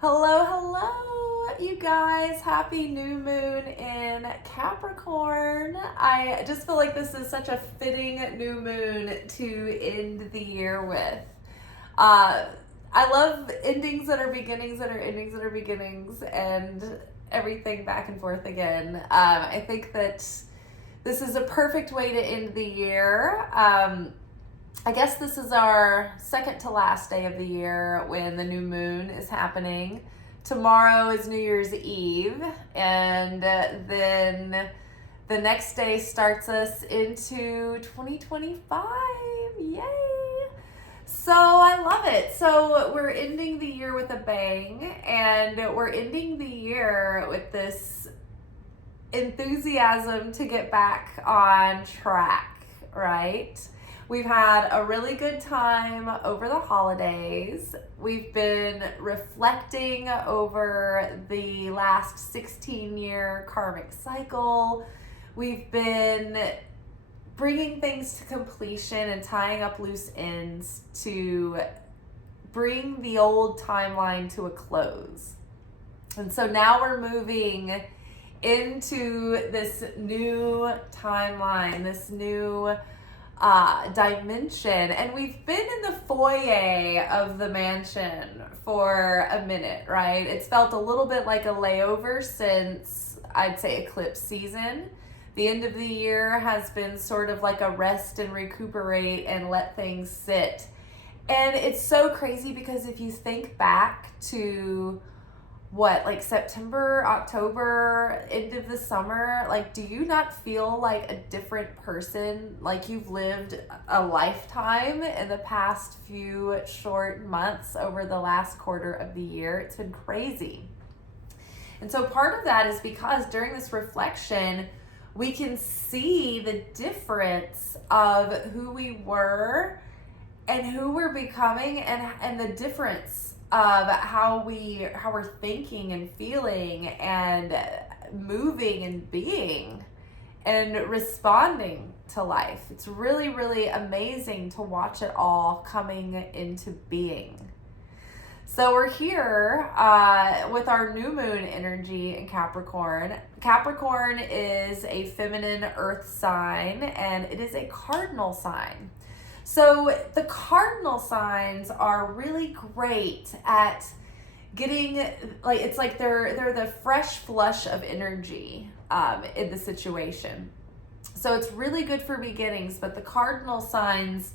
Hello, hello, you guys. Happy new moon in Capricorn. I just feel like this is such a fitting new moon to end the year with. Uh, I love endings that are beginnings that are endings that are beginnings and everything back and forth again. I think that this is a perfect way to end the year. I guess this is our second to last day of the year when the new moon is happening. Tomorrow is New Year's Eve, and then the next day starts us into 2025. Yay! So I love it. So we're ending the year with a bang, and we're ending the year with this enthusiasm to get back on track, right? We've had a really good time over the holidays. We've been reflecting over the last 16-year karmic cycle. We've been bringing things to completion and tying up loose ends to bring the old timeline to a close. And so now we're moving into this new timeline, this new dimension, and we've been in the foyer of the mansion for a minute, right? It's felt a little bit like a layover since, I'd say, eclipse season. The end of the year has been sort of like a rest and recuperate and let things sit. And it's so crazy because if you think back to like September, October, end of the summer, like, do you not feel like a different person? Like you've lived a lifetime in the past few short months over the last quarter of the year. It's been crazy. And so part of that is because during this reflection, we can see the difference of who we were and who we're becoming, and the difference of how we're thinking and feeling and moving and being and responding to life. It's really, really amazing to watch it all coming into being. So we're here with our new moon energy in Capricorn. Capricorn is a feminine earth sign, and it is a cardinal sign. So the cardinal signs are really great at getting, like, it's like they're the fresh flush of energy in the situation. So it's really good for beginnings, but the cardinal signs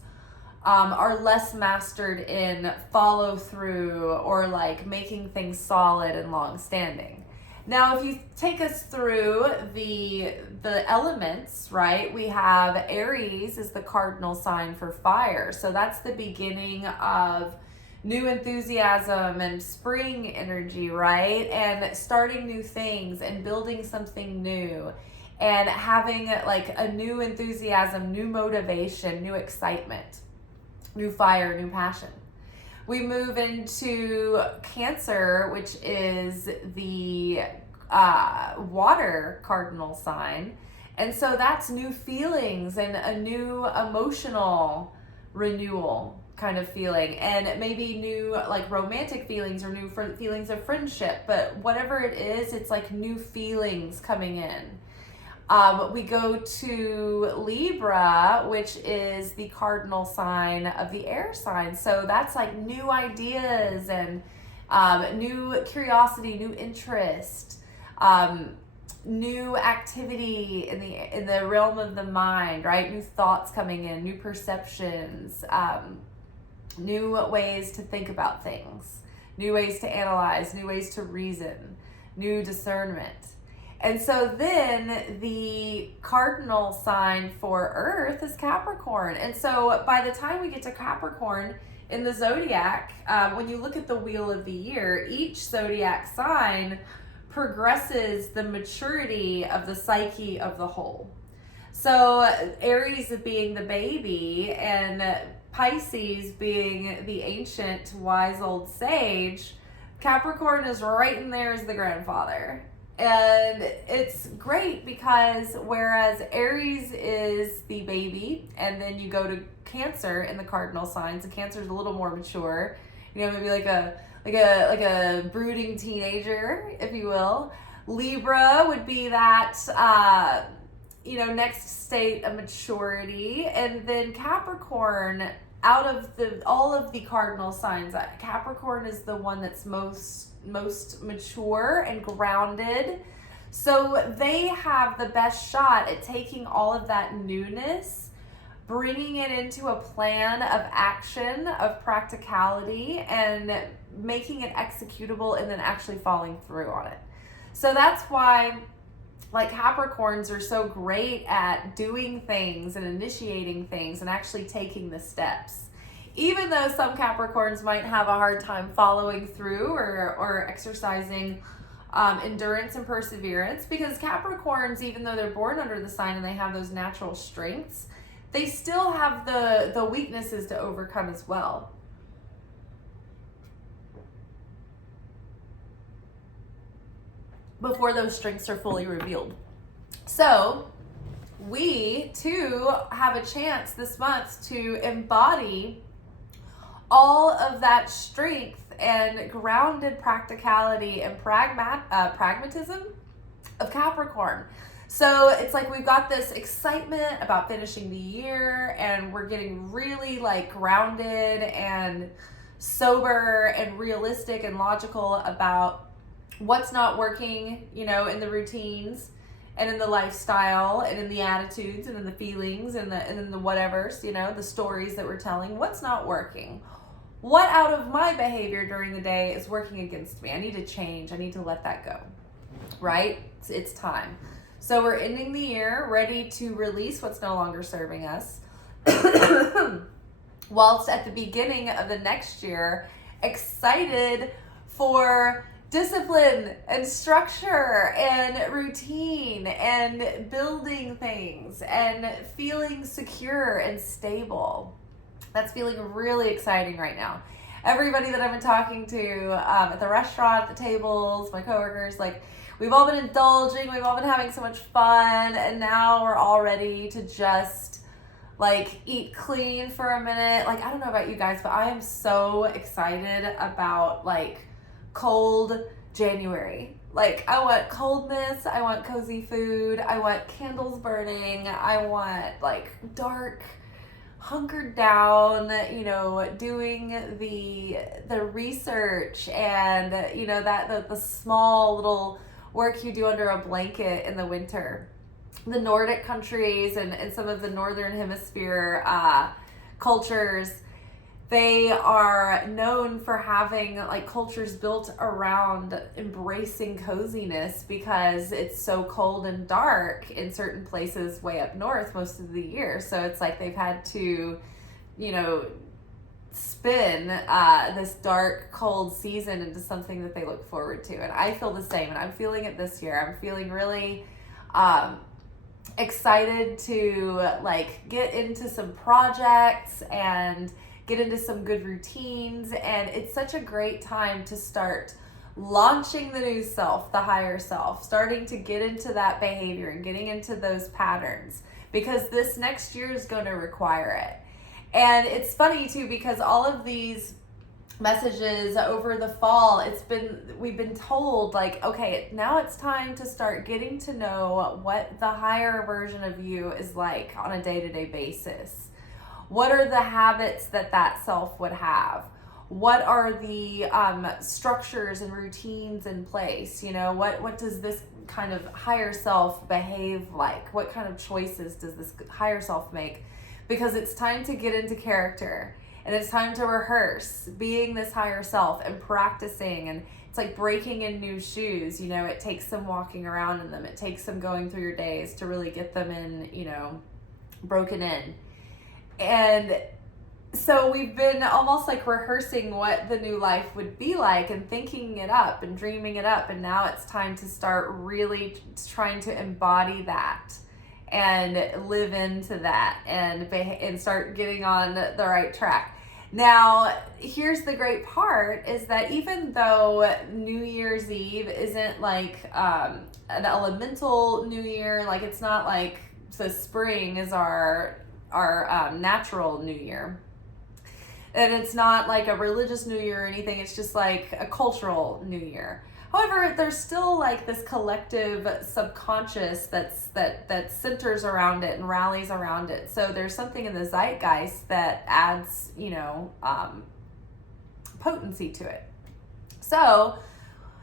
are less mastered in follow through or like making things solid and long standing. Now, if you take us through the elements, right, we have Aries is the cardinal sign for fire. So that's the beginning of new enthusiasm and spring energy, right? And starting new things and building something new and having like a new enthusiasm, new motivation, new excitement, new fire, new passion. We move into Cancer, which is the water cardinal sign. And so that's new feelings and a new emotional renewal kind of feeling, and maybe new like romantic feelings or new feelings of friendship. But whatever it is, it's like new feelings coming in. We go to Libra, which is the cardinal sign of the air sign. So that's like new ideas and new curiosity, new interest, new activity in the realm of the mind, right? New thoughts coming in, new perceptions, new ways to think about things, new ways to analyze, new ways to reason, new discernment. And so then the cardinal sign for Earth is Capricorn. And so by the time we get to Capricorn in the zodiac, when you look at the wheel of the year, each zodiac sign progresses the maturity of the psyche of the whole. So Aries being the baby and Pisces being the ancient wise old sage, Capricorn is right in there as the grandfather. And it's great because whereas Aries is the baby, and then you go to Cancer in the cardinal signs, and Cancer is a little more mature, maybe like like a brooding teenager, if you will. Libra would be that next state of maturity. And then Capricorn, out of all of the cardinal signs, Capricorn is the one that's most mature and grounded. So they have the best shot at taking all of that newness, bringing it into a plan of action, of practicality, and making it executable, and then actually following through on it. So that's why, like, Capricorns are so great at doing things and initiating things and actually taking the steps. Even though some Capricorns might have a hard time following through or exercising endurance and perseverance, because Capricorns, even though they're born under the sign and they have those natural strengths, they still have the weaknesses to overcome as well. Before those strengths are fully revealed. So we too have a chance this month to embody all of that strength and grounded practicality and pragmatism of Capricorn. So it's like we've got this excitement about finishing the year, and we're getting really like grounded and sober and realistic and logical about what's not working, in the routines and in the lifestyle and in the attitudes and in the feelings and in the whatevers, the stories that we're telling. What's not working? What out of my behavior during the day is working against me? I need to change. I need to let that go, right? It's time. So we're ending the year ready to release what's no longer serving us. Whilst at the beginning of the next year, excited for discipline and structure and routine and building things and feeling secure and stable. That's feeling really exciting right now. Everybody that I've been talking to at the restaurant, at the tables, my coworkers, like, we've all been indulging, we've all been having so much fun, and now we're all ready to just like eat clean for a minute. Like, I don't know about you guys, but I am so excited about like cold January. Like, I want coldness, I want cozy food, I want candles burning, I want like dark, hunkered down, doing the research and that the small little work you do under a blanket in the winter. The Nordic countries and some of the northern hemisphere cultures, they are known for having like cultures built around embracing coziness, because it's so cold and dark in certain places way up north most of the year. So it's like they've had to, spin this dark, cold season into something that they look forward to. And I feel the same, and I'm feeling it this year. I'm feeling really excited to like get into some projects and get into some good routines. And it's such a great time to start launching the new self, the higher self, starting to get into that behavior and getting into those patterns, because this next year is going to require it. And it's funny too, because all of these messages over the fall, we've been told like, okay, now it's time to start getting to know what the higher version of you is like on a day-to-day basis. What are the habits that self would have? What are the structures and routines in place? What does this kind of higher self behave like? What kind of choices does this higher self make? Because it's time to get into character, and it's time to rehearse being this higher self and practicing. And it's like breaking in new shoes. It takes some walking around in them. It takes some going through your days to really get them in, broken in. And so we've been almost like rehearsing what the new life would be like and thinking it up and dreaming it up. And now it's time to start really trying to embody that and live into that and start getting on the right track. Now, here's the great part, is that even though New Year's Eve isn't like an elemental new year, like it's not like the spring is our natural new year, And it's not like a religious New Year or anything. It's just like a cultural New Year. However, there's still like this collective subconscious that centers around it and rallies around it. So there's something in the zeitgeist that adds, potency to it. So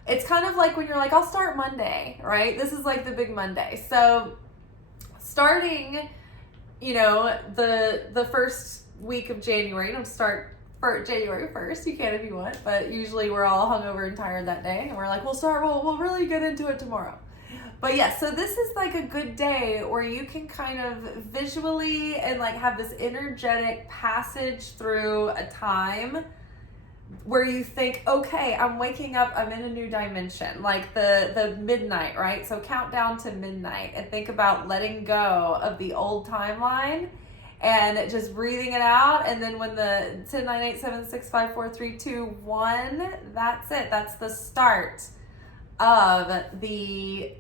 it's kind of like when you're like, I'll start Monday, right? This is like the big Monday. So starting, the first week of January, don't start for January 1st. You can if you want, but usually we're all hungover and tired that day, and we're like, we'll really get into it tomorrow. But yeah, so this is like a good day where you can kind of visually and like have this energetic passage through a time where you think, okay, I'm waking up, I'm in a new dimension, like the midnight, right? So count down to midnight and think about letting go of the old timeline and just breathing it out. And then when the 10, 9, 8, 7, 6, 5, 4, 3, 2, 1, that's it. That's the start of the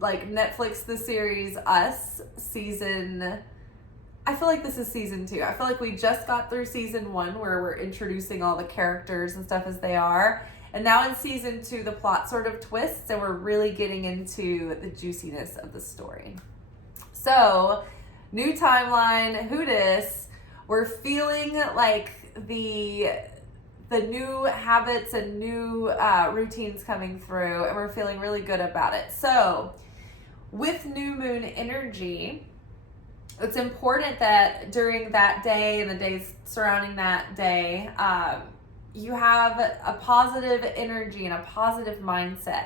like Netflix, the series Us season. I feel like this is season 2. I feel like we just got through season 1 where we're introducing all the characters and stuff as they are. And now in season 2, the plot sort of twists and we're really getting into the juiciness of the story. So, new timeline, who dis? We're feeling like the new habits and new routines coming through, and we're feeling really good about it. So, with new moon energy, it's important that during that day and the days surrounding that day, you have a positive energy and a positive mindset,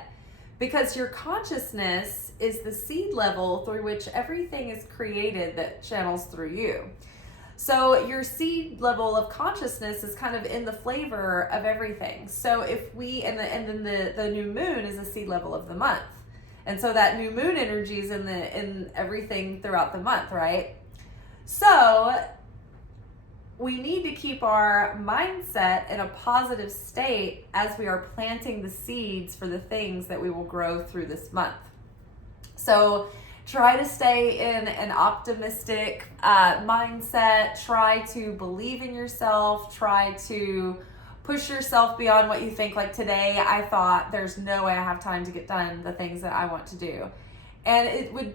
because your consciousness is the seed level through which everything is created that channels through you. So your seed level of consciousness is kind of in the flavor of everything. So if we, and then the new moon is the seed level of the month. And so that new moon energy is in everything throughout the month, right? So we need to keep our mindset in a positive state as we are planting the seeds for the things that we will grow through this month. So try to stay in an optimistic mindset. Try to believe in yourself. Try to push yourself beyond what you think. Like today, I thought there's no way I have time to get done the things that I want to do. And it would have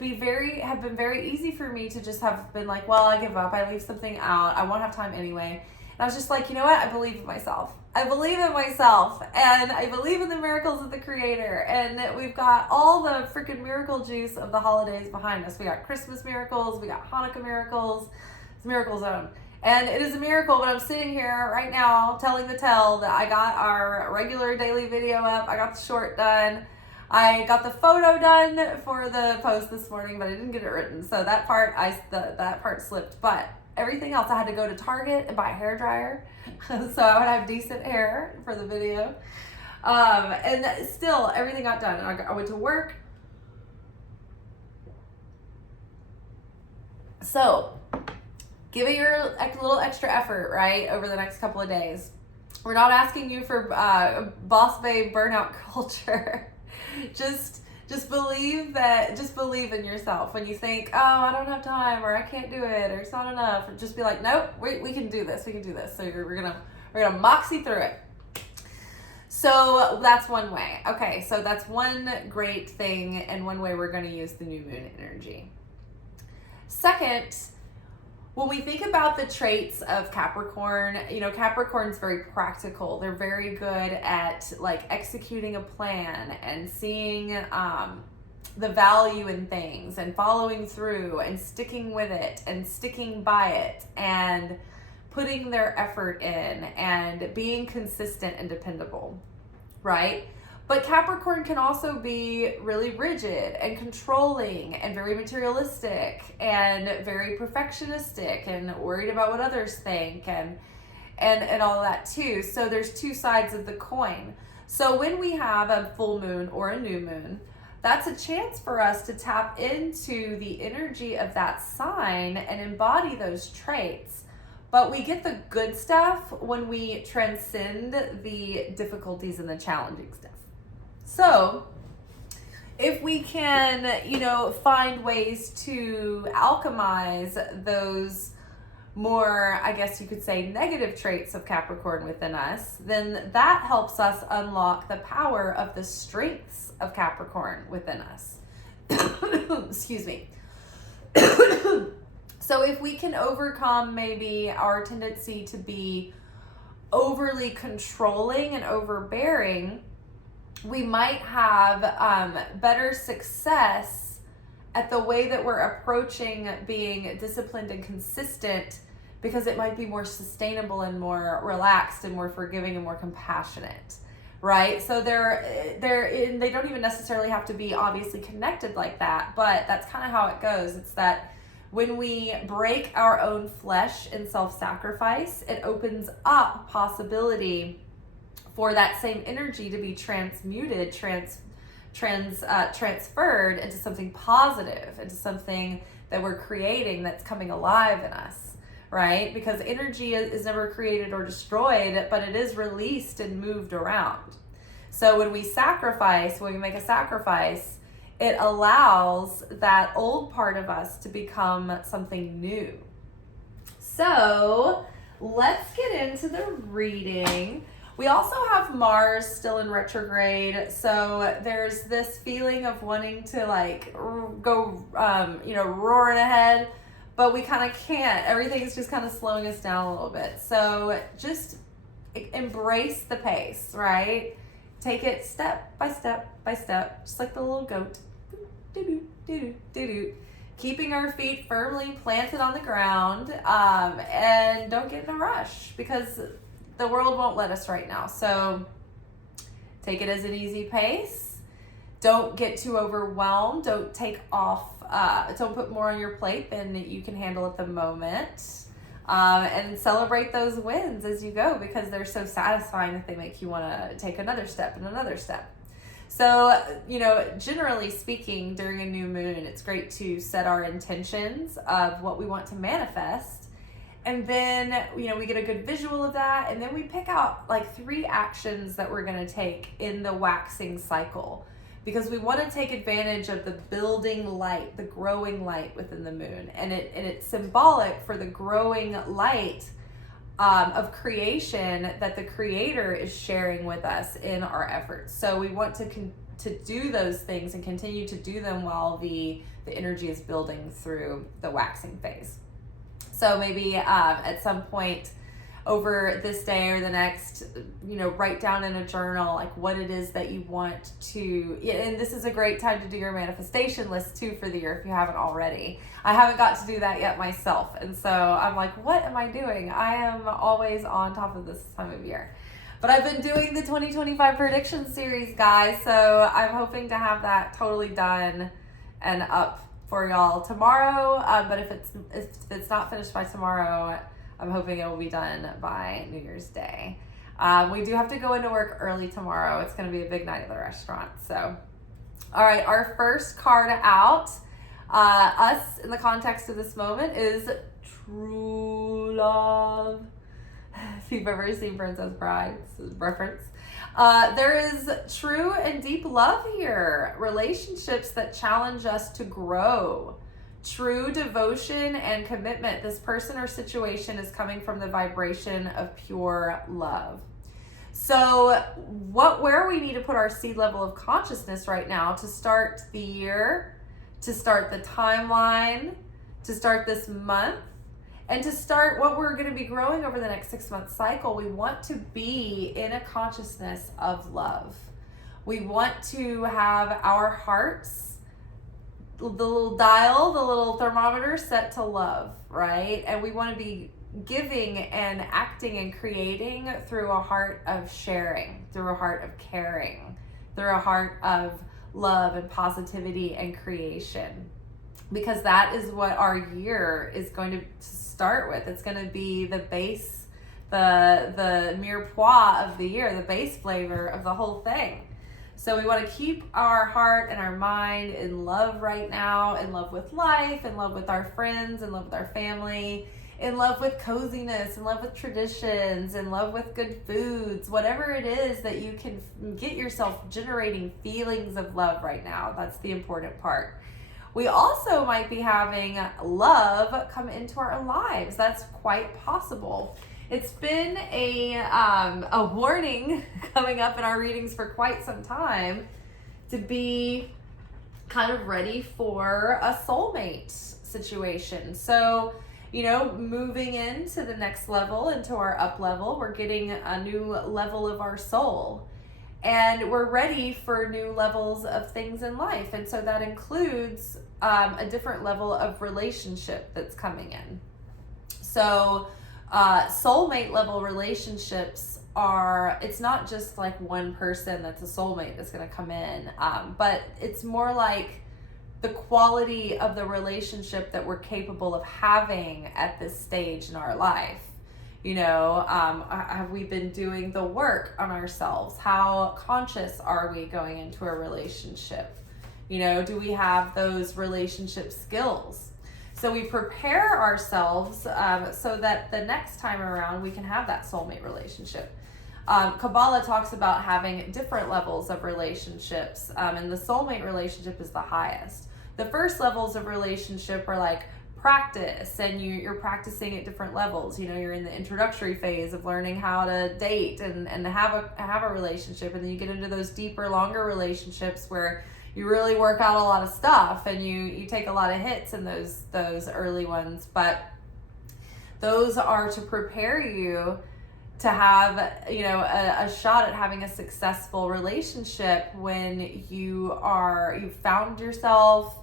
been very easy for me to just have been like, well, I give up. I leave something out. I won't have time anyway. And I was just like, you know what? I believe in myself. I believe in myself. And I believe in the miracles of the Creator. And that we've got all the freaking miracle juice of the holidays behind us. We got Christmas miracles. We got Hanukkah miracles. It's a miracle zone. And it is a miracle, but I'm sitting here right now telling the tale that I got our regular daily video up. I got the short done. I got the photo done for the post this morning, but I didn't get it written. So that part, that part slipped. But everything else, I had to go to Target and buy a hairdryer so I would have decent hair for the video. And still, everything got done. I went to work. So, give it your little extra effort, right, over the next couple of days. We're not asking you for boss babe burnout culture. Just believe in yourself. When you think, oh, I don't have time, or I can't do it, or it's not enough, or just be like, nope, we can do this. So we're gonna moxie through it. So that's one way. Okay, so that's one great thing and one way we're gonna use the new moon energy. Second, when we think about the traits of Capricorn, Capricorn's very practical. They're very good at like executing a plan and seeing the value in things and following through and sticking with it and sticking by it and putting their effort in and being consistent and dependable, right? But Capricorn can also be really rigid and controlling and very materialistic and very perfectionistic and worried about what others think and all that too. So there's two sides of the coin. So when we have a full moon or a new moon, that's a chance for us to tap into the energy of that sign and embody those traits. But we get the good stuff when we transcend the difficulties and the challenging stuff. So, if we can, find ways to alchemize those more, I guess you could say, negative traits of Capricorn within us, then that helps us unlock the power of the strengths of Capricorn within us. Excuse me. So if we can overcome maybe our tendency to be overly controlling and overbearing, we might have better success at the way that we're approaching being disciplined and consistent, because it might be more sustainable and more relaxed and more forgiving and more compassionate, right? So they don't even necessarily have to be obviously connected like that, but that's kind of how it goes. It's that when we break our own flesh in self-sacrifice, it opens up possibility for that same energy to be transmuted, transferred into something positive, into something that we're creating that's coming alive in us, right? Because energy is never created or destroyed, but it is released and moved around. So when we make a sacrifice, it allows that old part of us to become something new. So let's get into the reading. We also have Mars still in retrograde, so there's this feeling of wanting to like go, roaring ahead, but we kind of can't. Everything's just kind of slowing us down a little bit. So just embrace the pace, right? Take it step by step by step, just like the little goat. Keeping our feet firmly planted on the ground, and don't get in a rush, because the world won't let us right now. So take it as an easy pace. Don't get too overwhelmed. Don't take off, don't put more on your plate than you can handle at the moment. And celebrate those wins as you go, because they're so satisfying that they make you want to take another step and another step. So, generally speaking, during a new moon, it's great to set our intentions of what we want to manifest. And then, we get a good visual of that. And then we pick out like 3 actions that we're going to take in the waxing cycle, because we want to take advantage of the building light, the growing light within the moon. And it's symbolic for the growing light of creation that the Creator is sharing with us in our efforts. So we want to do those things and continue to do them while the energy is building through the waxing phase. So maybe at some point over this day or the next, write down in a journal like what it is that you want to, and this is a great time to do your manifestation list too for the year if you haven't already. I haven't got to do that yet myself, and so I'm like, what am I doing? I am always on top of this time of year. But I've been doing the 2025 prediction series, guys, so I'm hoping to have that totally done and up for y'all tomorrow. But if it's not finished by tomorrow, I'm hoping it will be done by New Year's Day. We do have to go into work early tomorrow. It's going to be a big night at the restaurant. So, all right, our first card out, us in the context of this moment, is true love. If you've ever seen Princess Bride, this is a reference. There is true and deep love here. Relationships that challenge us to grow. True devotion and commitment. This person or situation is coming from the vibration of pure love. So where we need to put our seed level of consciousness right now to start the year, to start the timeline, to start this month, and to start what we're going to be growing over the next 6-month cycle, we want to be in a consciousness of love. We want to have our hearts, the little dial, the little thermometer set to love, right? And we want to be giving and acting and creating through a heart of sharing, through a heart of caring, through a heart of love and positivity and creation. Because that is what our year is going to start with. It's going to be the base, the mirepoix of the year, the base flavor of the whole thing. So we want to keep our heart and our mind in love right now, in love with life, in love with our friends, in love with our family, in love with coziness, in love with traditions, in love with good foods, whatever it is that you can get yourself generating feelings of love right now. That's the important part. We also might be having love come into our lives. That's quite possible. It's been a warning coming up in our readings for quite some time to be kind of ready for a soulmate situation. So, moving into the next level, into our up level, we're getting a new level of our soul. And we're ready for new levels of things in life. And so that includes a different level of relationship that's coming in. So soulmate level relationships it's not just like one person that's a soulmate that's going to come in, but it's more like the quality of the relationship that we're capable of having at this stage in our life. Have we been doing the work on ourselves? How conscious are we going into a relationship? Do we have those relationship skills? So we prepare ourselves so that the next time around we can have that soulmate relationship. Kabbalah talks about having different levels of relationships, and the soulmate relationship is the highest. The first levels of relationship are like practice, and you're practicing at different levels. You're in the introductory phase of learning how to date and have a relationship, and then you get into those deeper, longer relationships where you really work out a lot of stuff, and you take a lot of hits in those early ones. But those are to prepare you to have a shot at having a successful relationship when you've found yourself,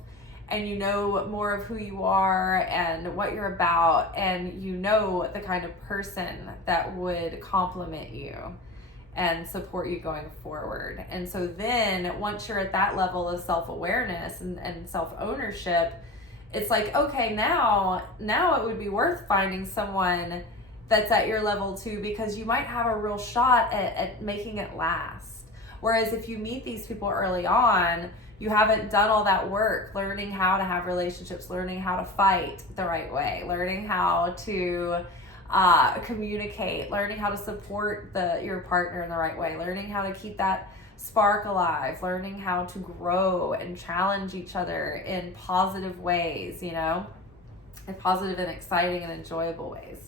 and you know more of who you are and what you're about, and the kind of person that would complement you and support you going forward. And so then once you're at that level of self-awareness and self-ownership, it's like, okay, now it would be worth finding someone that's at your level too, because you might have a real shot at making it last. Whereas if you meet these people early on, you haven't done all that work, learning how to have relationships, learning how to fight the right way, learning how to communicate, learning how to support your partner in the right way, learning how to keep that spark alive, learning how to grow and challenge each other in positive ways, in positive and exciting and enjoyable ways.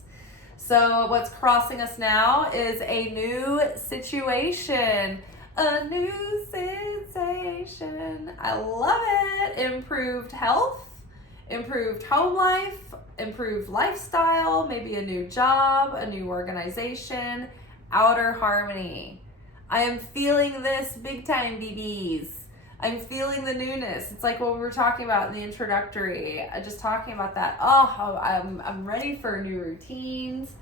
So what's crossing us now is a new situation. A new sensation. I love it. Improved health, improved home life, improved lifestyle, maybe a new job, a new organization, outer harmony. I am feeling this big time, BBs. I'm feeling the newness. It's like what we were talking about in the introductory. Just talking about that. I'm ready for new routines.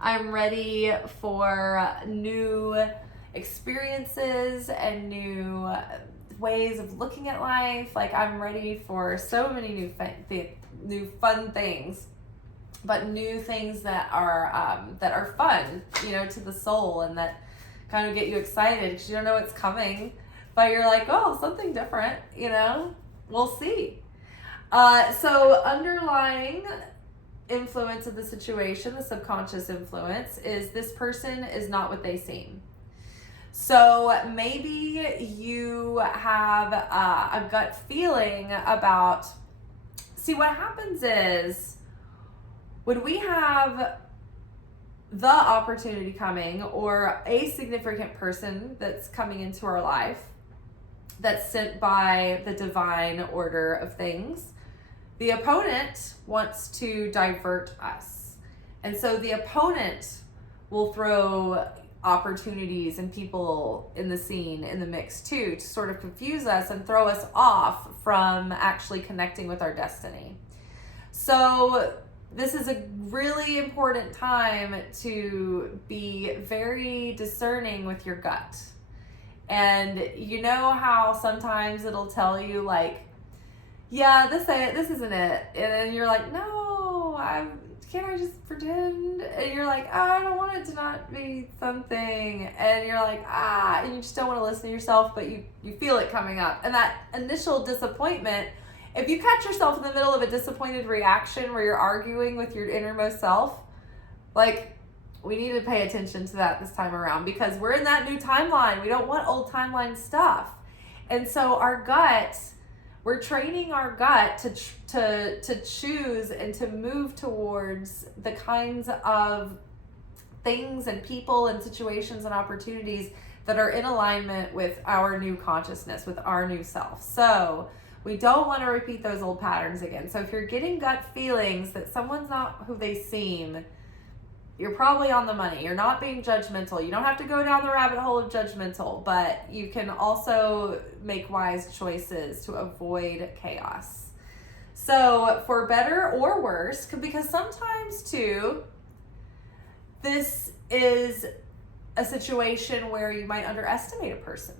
I'm ready for new experiences and new ways of looking at life. Like, I'm ready for so many new fun things, but new things that are fun, to the soul, and that kind of get you excited because you don't know what's coming, but you're like, oh, something different, we'll see. So underlying influence of the situation, the subconscious influence, is this person is not what they seem. So maybe you have a gut feeling about, see, what happens is when we have the opportunity coming, or a significant person that's coming into our life that's sent by the divine order of things, the opponent wants to divert us. And so the opponent will throw opportunities and people in the scene, in the mix too, to sort of confuse us and throw us off from actually connecting with our destiny. So this is a really important time to be very discerning with your gut. And you know how sometimes it'll tell you like, yeah, this isn't it. And then you're like, no, can't I just pretend? And you're like, I don't want it to not be something. And you're like, and you just don't want to listen to yourself, but you feel it coming up. And that initial disappointment, if you catch yourself in the middle of a disappointed reaction where you're arguing with your innermost self, like, we need to pay attention to that this time around, because we're in that new timeline. We don't want old timeline stuff. And so our gut, we're training our gut to choose and to move towards the kinds of things and people and situations and opportunities that are in alignment with our new consciousness, with our new self. So we don't want to repeat those old patterns again. So if you're getting gut feelings that someone's not who they seem, you're probably on the money. You're not being judgmental. You don't have to go down the rabbit hole of judgmental, but you can also make wise choices to avoid chaos. So for better or worse, because sometimes too, this is a situation where you might underestimate a person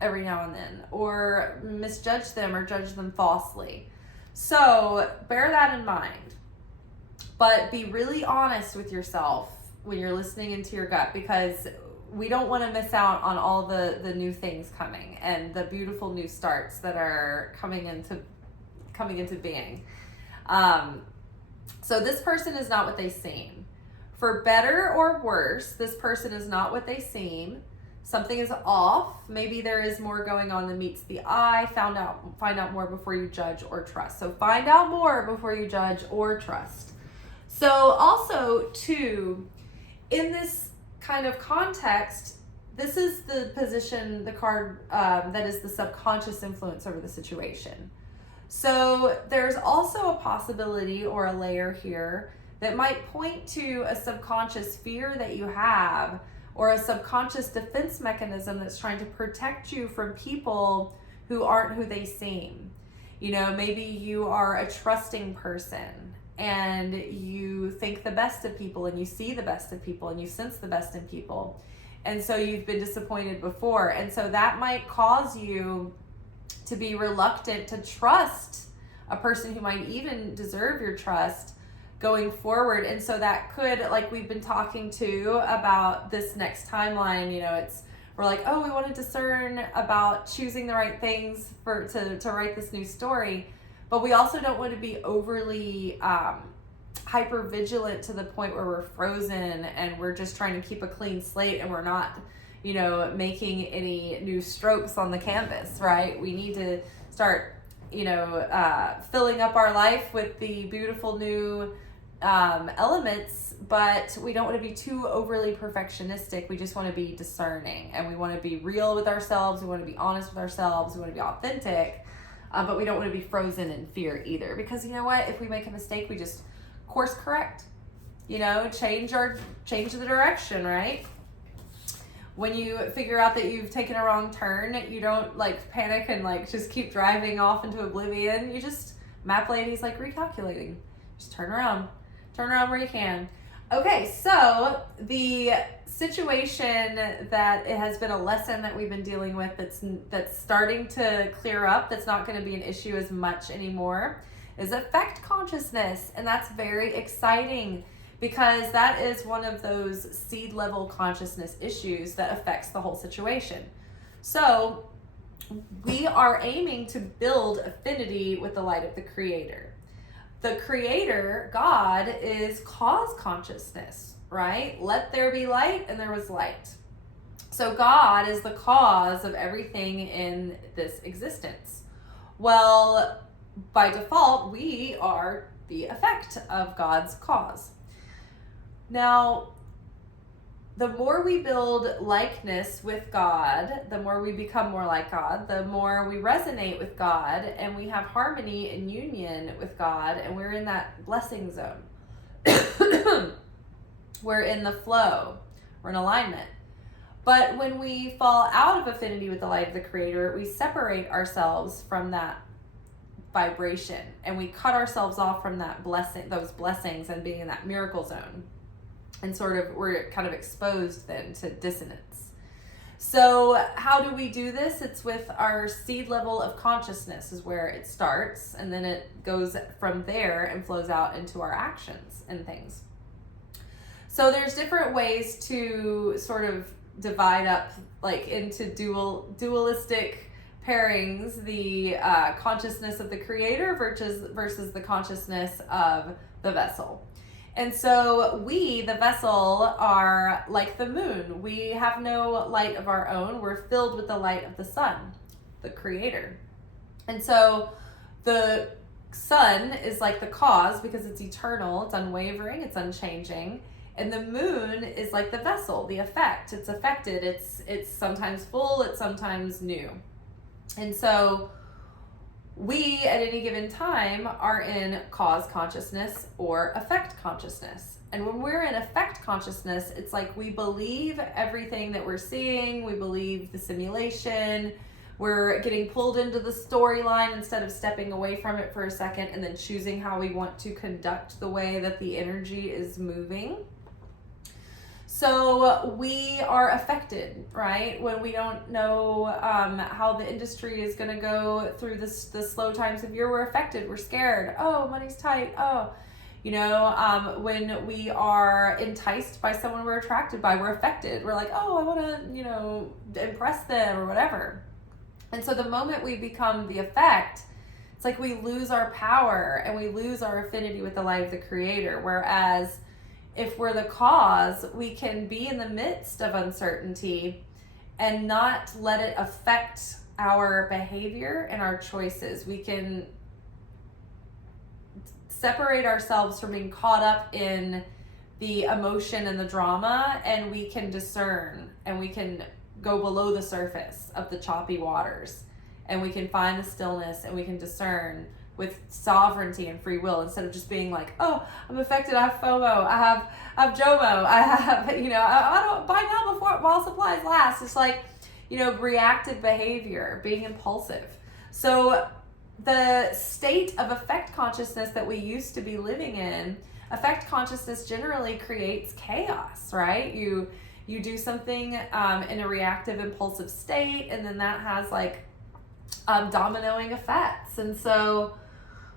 every now and then, or misjudge them or judge them falsely. So bear that in mind. But be really honest with yourself when you're listening into your gut, because we don't want to miss out on all the new things coming and the beautiful new starts that are coming into being. So this person is not what they seem. For better or worse, this person is not what they seem. Something is off. Maybe there is more going on than meets the eye. Find out more before you judge or trust. So find out more before you judge or trust. So also too, in this kind of context, this is the position, the card that is the subconscious influence over the situation. So there's also a possibility or a layer here that might point to a subconscious fear that you have, or a subconscious defense mechanism that's trying to protect you from people who aren't who they seem. You know, maybe you are a trusting person and you think the best of people and you see the best of people and you sense the best in people. And so you've been disappointed before. And so that might cause you to be reluctant to trust a person who might even deserve your trust going forward. And so that could, like we've been talking to about this next timeline, you know, we're like, oh, we want to discern about choosing the right things to write this new story, but we also don't want to be overly hyper vigilant to the point where we're frozen and we're just trying to keep a clean slate and we're not, you know, making any new strokes on the canvas, right? We need to start, you know, filling up our life with the beautiful new elements, but we don't want to be too overly perfectionistic. We just want to be discerning, and we want to be real with ourselves. We want to be honest with ourselves. We want to be authentic, but we don't want to be frozen in fear either, because you know what? If we make a mistake, we just course correct, you know, change the direction, right? When you figure out that you've taken a wrong turn, you don't like panic and like just keep driving off into oblivion. You just, map ladies, like recalculating. Just turn around where you can. Okay, so the situation that it has been a lesson that we've been dealing with that's starting to clear up, that's not going to be an issue as much anymore, is affect consciousness. And that's very exciting, because that is one of those seed level consciousness issues that affects the whole situation. So we are aiming to build affinity with the light of the Creator. The Creator, God, is cause consciousness, right? Let there be light, and there was light. So God is the cause of everything in this existence. Well, by default, we are the effect of God's cause. Now, the more we build likeness with God, the more we become more like God, the more we resonate with God, and we have harmony and union with God, and we're in that blessing zone. We're in the flow. We're in alignment. But when we fall out of affinity with the light of the Creator, we separate ourselves from that vibration, and we cut ourselves off from that those blessings, and being in that miracle zone. And sort of, we're kind of exposed then to dissonance. So how do we do this? It's with our seed level of consciousness is where it starts, and then it goes from there and flows out into our actions and things. So there's different ways to sort of divide up like into dualistic pairings, the consciousness of the Creator versus the consciousness of the vessel. And so we, the vessel, are like the moon. We have no light of our own. We're filled with the light of the sun, the Creator. And so the sun is like the cause because it's eternal, it's unwavering, it's unchanging. And the moon is like the vessel, the effect. It's affected. It's sometimes full, it's sometimes new. And so we, at any given time, are in cause consciousness or effect consciousness. And when we're in effect consciousness, it's like we believe everything that we're seeing. We believe the simulation. We're getting pulled into the storyline instead of stepping away from it for a second and then choosing how we want to conduct the way that the energy is moving. So we are affected, right? When we don't know how the industry is going to go through the slow times of year, we're affected. We're scared. Oh, money's tight. Oh, when we are enticed by someone we're attracted by, we're affected. We're like, oh, I want to, impress them or whatever. And so the moment we become the effect, it's like we lose our power and we lose our affinity with the light of the Creator. Whereas if we're the cause, we can be in the midst of uncertainty and not let it affect our behavior and our choices. We can separate ourselves from being caught up in the emotion and the drama, and we can discern and we can go below the surface of the choppy waters, and we can find the stillness and we can discern with sovereignty and free will, instead of just being like, oh, I'm affected, I have FOMO, I have JOMO, I have, I don't buy now before while supplies last. It's like, reactive behavior, being impulsive. So the state of effect consciousness that we used to be living in, effect consciousness generally creates chaos, right? You do something in a reactive, impulsive state, and then that has dominoing effects. And so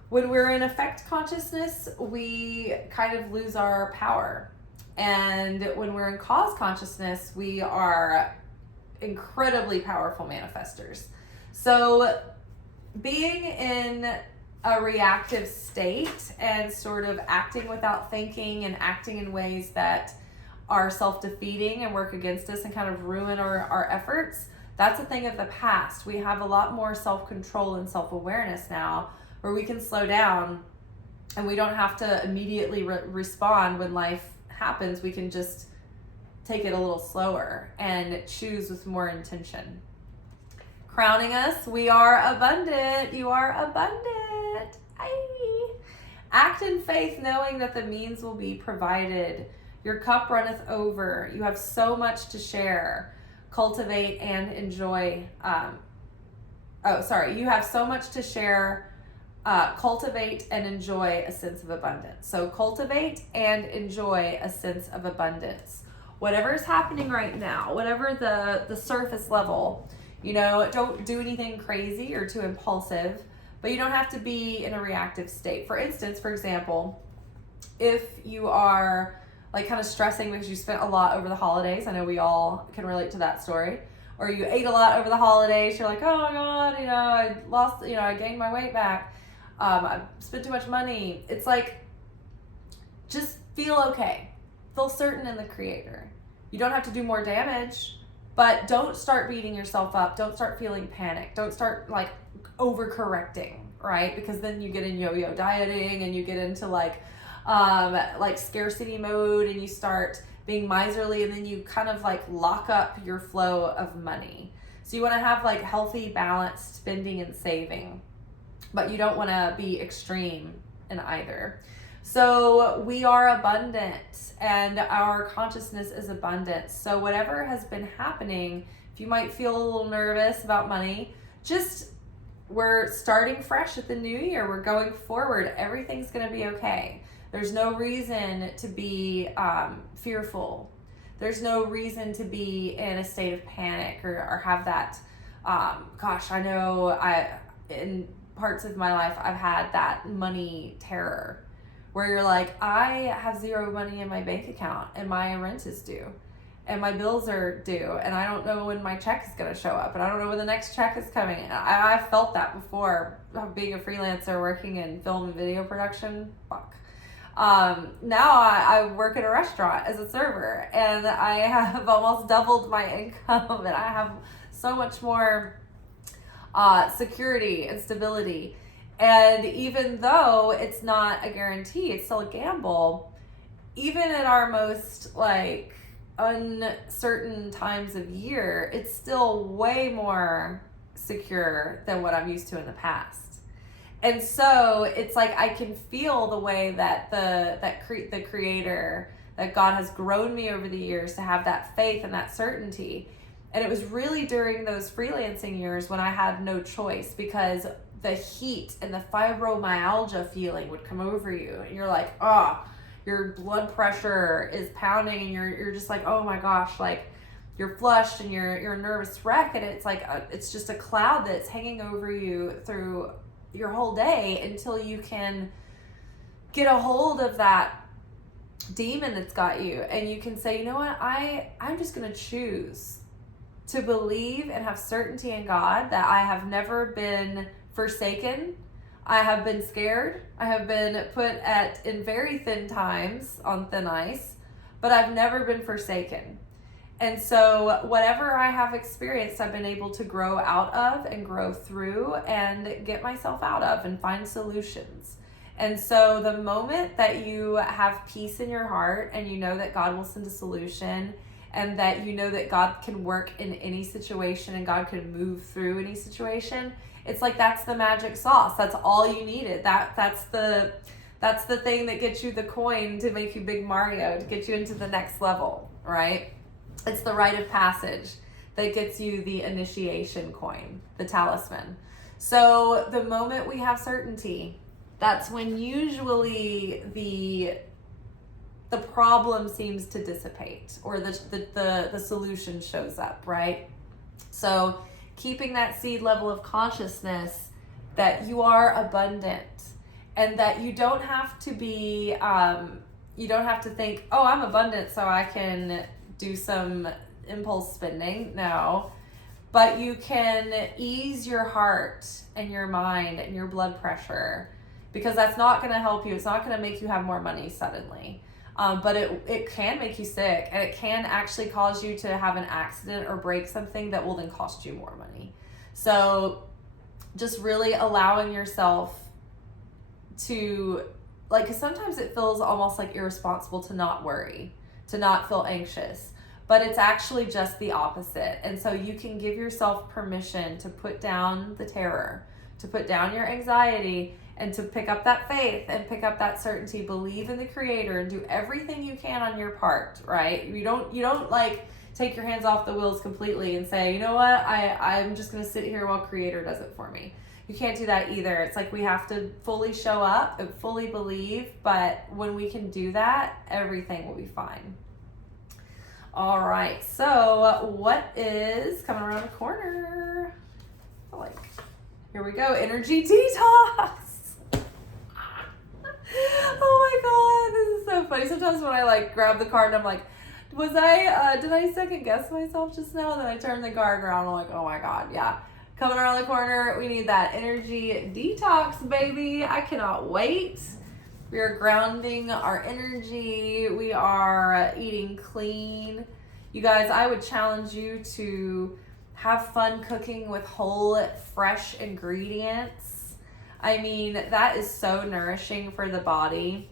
when we're in effect consciousness, we kind of lose our power. And when we're in cause consciousness, we are incredibly powerful manifestors. So being in a reactive state and sort of acting without thinking and acting in ways that are self-defeating and work against us and kind of ruin our efforts, that's a thing of the past. We have a lot more self-control and self-awareness now, where we can slow down and we don't have to immediately respond when life happens. We can just take it a little slower and choose with more intention. Crowning us, we are abundant. You are abundant. Aye. Act in faith, knowing that the means will be provided. Your cup runneth over. You have so much to share. Cultivate and enjoy. You have so much to share. Cultivate and enjoy a sense of abundance. So cultivate and enjoy a sense of abundance. Whatever is happening right now, whatever the surface level, don't do anything crazy or too impulsive, but you don't have to be in a reactive state. For example, if you are kind of stressing because you spent a lot over the holidays, I know we all can relate to that story, or you ate a lot over the holidays, you're like, oh my God, I lost, I gained my weight back. I spent too much money. It's like, just feel okay. Feel certain in the Creator. You don't have to do more damage, but don't start beating yourself up. Don't start feeling panic. Don't start overcorrecting, right? Because then you get in yo-yo dieting and you get into scarcity mode, and you start being miserly, and then you kind of lock up your flow of money. So you want to have healthy, balanced spending and saving, but you don't want to be extreme in either. So we are abundant, and our consciousness is abundant. So whatever has been happening, if you might feel a little nervous about money, we're starting fresh at the new year. We're going forward. Everything's going to be okay. There's no reason to be fearful. There's no reason to be in a state of panic or have that. I know in parts of my life, I've had that money terror where you're like, I have zero money in my bank account and my rent is due and my bills are due and I don't know when my check is going to show up and I don't know when the next check is coming. And I've felt that before, being a freelancer working in film and video production. Now I work at a restaurant as a server, and I have almost doubled my income, and I have so much more security and stability. And even though it's not a guarantee, it's still a gamble, even in our most like uncertain times of year, it's still way more secure than what I'm used to in the past. And so it's like I can feel the way that the creator, that God has grown me over the years to have that faith and that certainty. And it was really during those freelancing years when I had no choice, because the heat and the fibromyalgia feeling would come over you, and you're like, your blood pressure is pounding, and you're just like, oh my gosh, like you're flushed and you're a nervous wreck, and it's like it's just a cloud that's hanging over you through your whole day until you can get a hold of that demon that's got you, and you can say, you know what, I'm just gonna choose to believe and have certainty in God that I have never been forsaken. I have been scared. I have been put in very thin times on thin ice, but I've never been forsaken. And so whatever I have experienced, I've been able to grow out of and grow through and get myself out of and find solutions. And so the moment that you have peace in your heart and you know that God will send a solution, and that you know that God can work in any situation and God can move through any situation, it's like that's the magic sauce. That's all you needed. That's the thing that gets you the coin to make you Big Mario, to get you into the next level, right? It's the rite of passage that gets you the initiation coin, the talisman. So the moment we have certainty, that's when usually the problem seems to dissipate, or the solution shows up, right? So keeping that seed level of consciousness that you are abundant, and that you don't have to be, you don't have to think, oh, I'm abundant so I can do some impulse spending. No, but you can ease your heart and your mind and your blood pressure, because that's not going to help you. It's not going to make you have more money suddenly. But it can make you sick, and it can actually cause you to have an accident or break something that will then cost you more money. So just really allowing yourself to, like, 'cause sometimes it feels almost like irresponsible to not worry, to not feel anxious, but it's actually just the opposite. And so you can give yourself permission to put down the terror, to put down your anxiety, and to pick up that faith and pick up that certainty, believe in the creator, and do everything you can on your part, right? You don't like take your hands off the wheels completely and say, you know what, I'm just going to sit here while creator does it for me. You can't do that either. It's like we have to fully show up and fully believe, but when we can do that, everything will be fine. All right, so what is coming around the corner? Here we go, energy detox. Oh my God, this is so funny. Sometimes when I grab the card and I'm like, did I second guess myself just now? Then I turn the card around and I'm like, oh my God, yeah. Coming around the corner, we need that energy detox, baby. I cannot wait. We are grounding our energy. We are eating clean. You guys, I would challenge you to have fun cooking with whole, fresh ingredients. I mean, that is so nourishing for the body.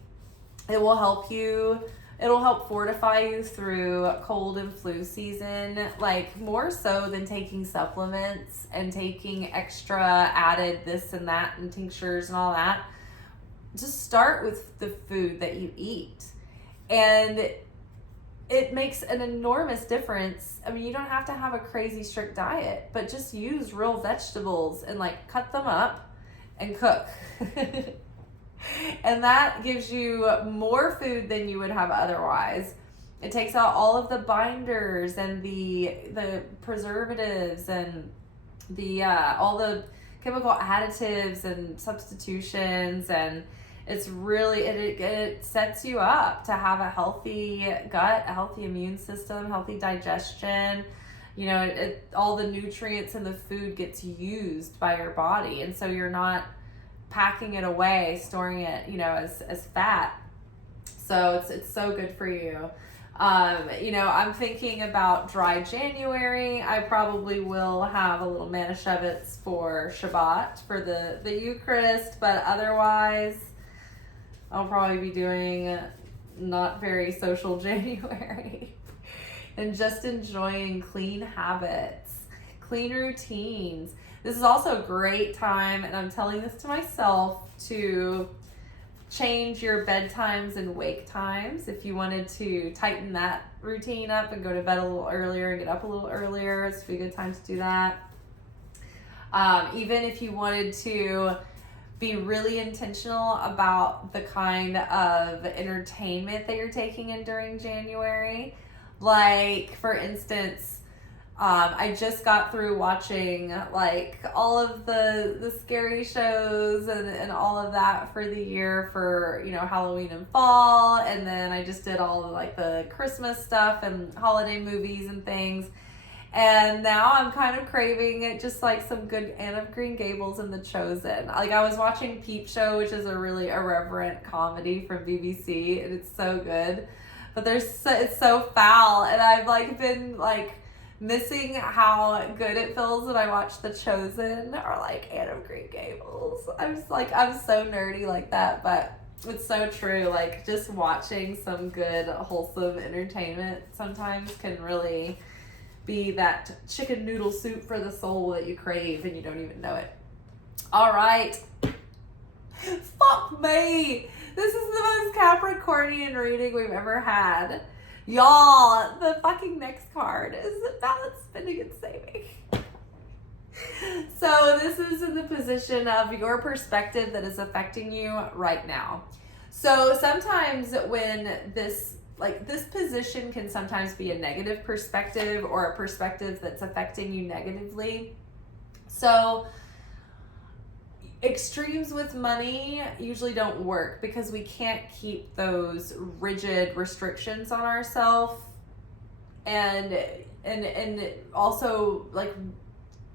It will help you. It'll help fortify you through cold and flu season, like more so than taking supplements and taking extra added this and that and tinctures and all that. Just start with the food that you eat. And it makes an enormous difference. I mean, you don't have to have a crazy strict diet, but just use real vegetables and cut them up and cook. And that gives you more food than you would have otherwise. It takes out all of the binders and the preservatives and the all the chemical additives and substitutions, and it's really it sets you up to have a healthy gut, a healthy immune system, healthy digestion. You know, all the nutrients in the food gets used by your body, and so you're not packing it away, storing it, as fat. So it's so good for you. I'm thinking about dry January. I probably will have a little Manischewitz for Shabbat, for the Eucharist, but otherwise I'll probably be doing not very social January and just enjoying clean habits, clean routines. This is also a great time, and I'm telling this to myself, to change your bedtimes and wake times. If you wanted to tighten that routine up and go to bed a little earlier and get up a little earlier, it's a good time to do that. Even if you wanted to be really intentional about the kind of entertainment that you're taking in during January. Like, for instance, I just got through watching like all of the scary shows and all of that for the year for, Halloween and fall. And then I just did all of like the Christmas stuff and holiday movies and things. And now I'm kind of craving just like some good Anne of Green Gables and The Chosen. Like, I was watching Peep Show, which is a really irreverent comedy from BBC, and it's so good. But it's so foul, and I've like been like missing how good it feels when I watch The Chosen or like Anne of Green Gables. I'm so nerdy like that, but it's so true. Like, just watching some good wholesome entertainment sometimes can really be that chicken noodle soup for the soul that you crave and you don't even know it. All right. Fuck me. This is the most Capricornian reading we've ever had. Y'all, the fucking next card is balance, spending, and saving. So this is in the position of your perspective that is affecting you right now. So sometimes when this position can sometimes be a negative perspective or a perspective that's affecting you negatively. So extremes with money usually don't work because we can't keep those rigid restrictions on ourselves, and also like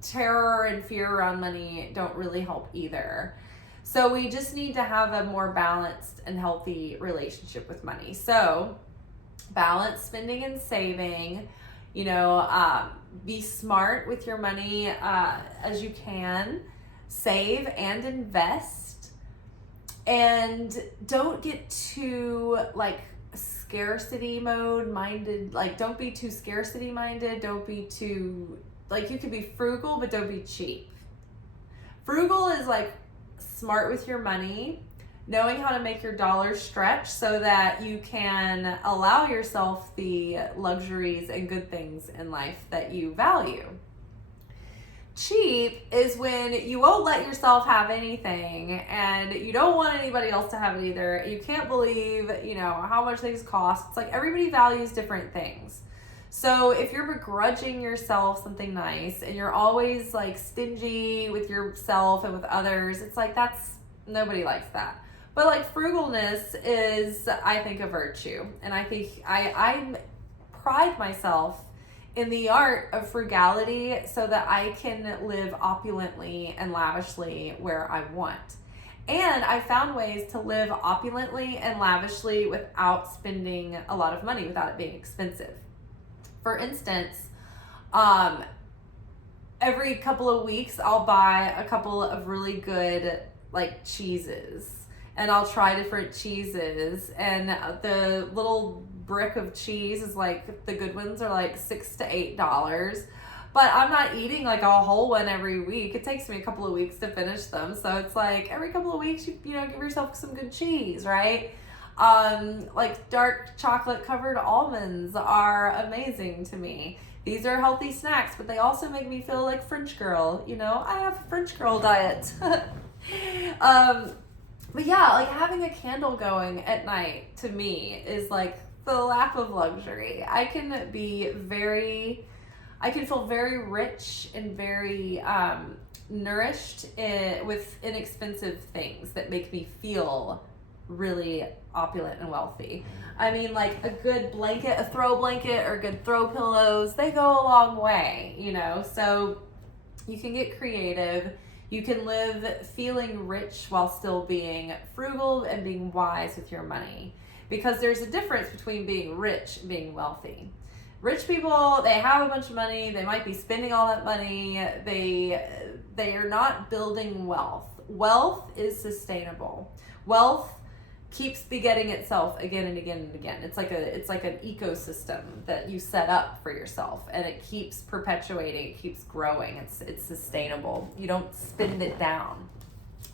terror and fear around money don't really help either. So we just need to have a more balanced and healthy relationship with money. So balance spending and saving, be smart with your money as you can. Save and invest, and don't get too like scarcity mode minded. Like, don't be too scarcity minded. Don't be too, like, you can be frugal, but don't be cheap. Frugal is like smart with your money, knowing how to make your dollars stretch so that you can allow yourself the luxuries and good things in life that you value. Cheap is when you won't let yourself have anything and you don't want anybody else to have it either. You can't believe, how much things cost. It's like everybody values different things. So if you're begrudging yourself something nice and you're always like stingy with yourself and with others, it's like nobody likes that. But like frugalness is, I think, a virtue. And I think I pride myself in the art of frugality so that I can live opulently and lavishly where I want. And I found ways to live opulently and lavishly without spending a lot of money, without it being expensive. For instance, every couple of weeks I'll buy a couple of really good like cheeses, and I'll try different cheeses, and the little brick of cheese is like, the good ones are like $6 to $8, but I'm not eating like a whole one every week. It takes me a couple of weeks to finish them, so it's like every couple of weeks you give yourself some good cheese, right? Like dark chocolate covered almonds are amazing to me. These are healthy snacks, but they also make me feel like French girl. I have a French girl diet. But yeah, like having a candle going at night to me is like the lap of luxury. I can feel very rich and very nourished with inexpensive things that make me feel really opulent and wealthy. I mean, like a good blanket, a throw blanket, or good throw pillows, they go a long way, so you can get creative. You can live feeling rich while still being frugal and being wise with your money. because there's a difference between being rich and being wealthy. Rich people, they have a bunch of money, they might be spending all that money, they are not building wealth. Wealth is sustainable. Wealth keeps begetting itself again and again and again. It's like an ecosystem that you set up for yourself, and it keeps perpetuating, it keeps growing. It's sustainable. You don't spend it down.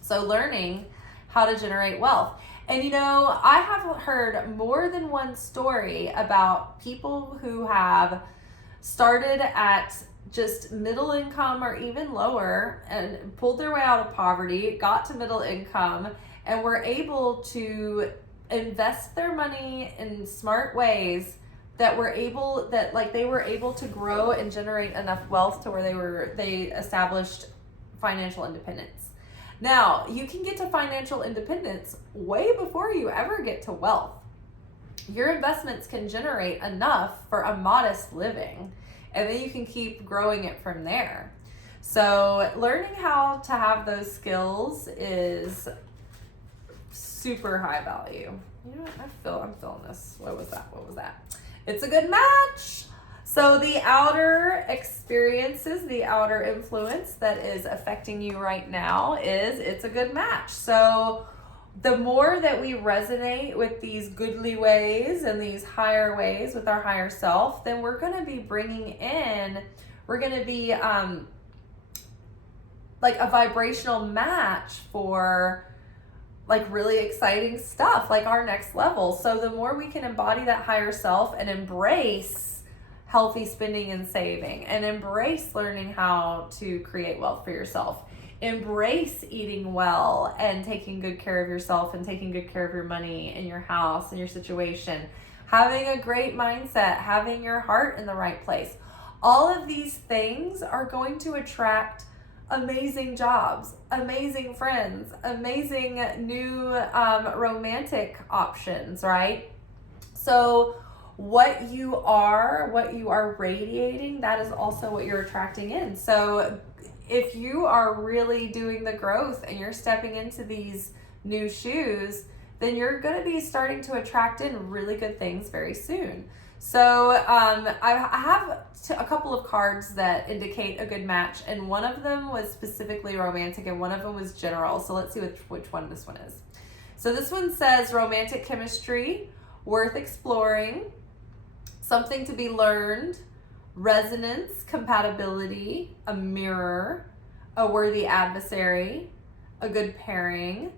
So learning how to generate wealth. And I have heard more than one story about people who have started at just middle income or even lower and pulled their way out of poverty, got to middle income, and were able to invest their money in smart ways that they were able to grow and generate enough wealth to where they established financial independence. Now, you can get to financial independence way before you ever get to wealth. Your investments can generate enough for a modest living, and then you can keep growing it from there. So learning how to have those skills is super high value. I'm feeling this. What was that? It's a good match. So the outer experiences, the outer influence that is affecting you right now it's a good match. So the more that we resonate with these goodly ways and these higher ways with our higher self, then we're going to be like a vibrational match for like really exciting stuff, like our next level. So the more we can embody that higher self and embrace healthy spending and saving, and embrace learning how to create wealth for yourself, embrace eating well and taking good care of yourself and taking good care of your money and your house and your situation, having a great mindset, having your heart in the right place. All of these things are going to attract amazing jobs, amazing friends, amazing new romantic options, right? So what you are radiating, that is also what you're attracting in. So if you are really doing the growth and you're stepping into these new shoes, then you're going to be starting to attract in really good things very soon. So I have a couple of cards that indicate a good match, and one of them was specifically romantic and one of them was general. So let's see which one this one is. So this one says romantic chemistry, worth exploring, something to be learned, resonance, compatibility, a mirror, a worthy adversary, a good pairing,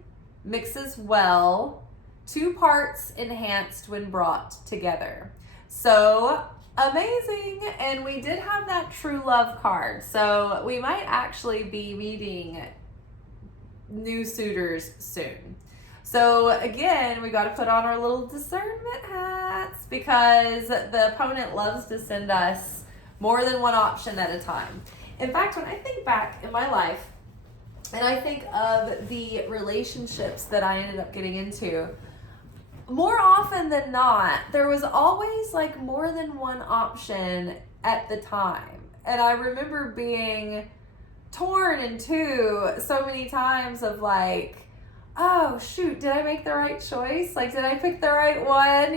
mixes well, two parts enhanced when brought together. So amazing. And we did have that true love card. So we might actually be meeting new suitors soon. So again, we got to put on our little discernment hats, because the opponent loves to send us more than one option at a time. In fact, when I think back in my life and I think of the relationships that I ended up getting into, more often than not, there was always like more than one option at the time. And I remember being torn in two so many times of like, oh shoot, did I make the right choice? Like, did I pick the right one?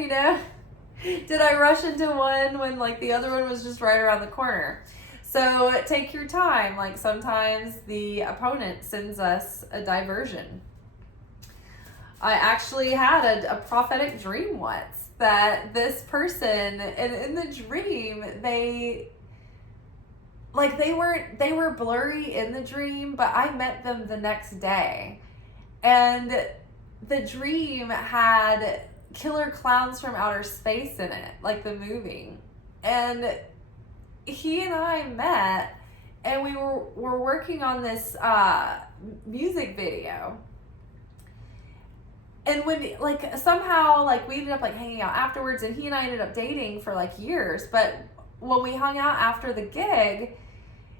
Did I rush into one when like the other one was just right around the corner? So take your time. Like sometimes the opponent sends us a diversion. I actually had a prophetic dream once that this person, and in the dream, they were blurry in the dream, but I met them the next day. And the dream had Killer Clowns from Outer Space in it, like the movie. And he and I met, and we were working on this music video. And when somehow we ended up hanging out afterwards, and he and I ended up dating for years. But when we hung out after the gig,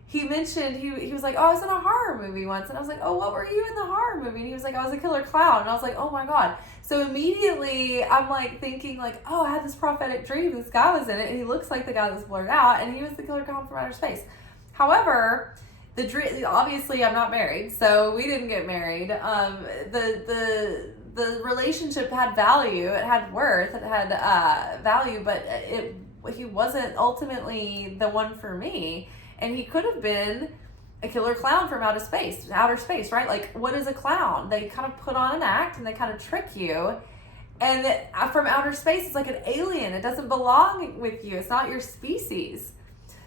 he mentioned, he was like, oh, I was in a horror movie once. And I was like, oh, what were you in the horror movie? And he was like, I was a killer clown. And I was like, oh my God. So immediately I'm thinking oh, I had this prophetic dream. This guy was in it, and he looks like the guy that's blurred out, and he was the killer clown from outer space. However, the dream, obviously I'm not married, so we didn't get married. the relationship had value, it had worth, it had value, but he wasn't ultimately the one for me. And he could have been a killer clown from outer space, right? Like, what is a clown? They kind of put on an act and they kind of trick you. And from outer space, it's like an alien. It doesn't belong with you. It's not your species.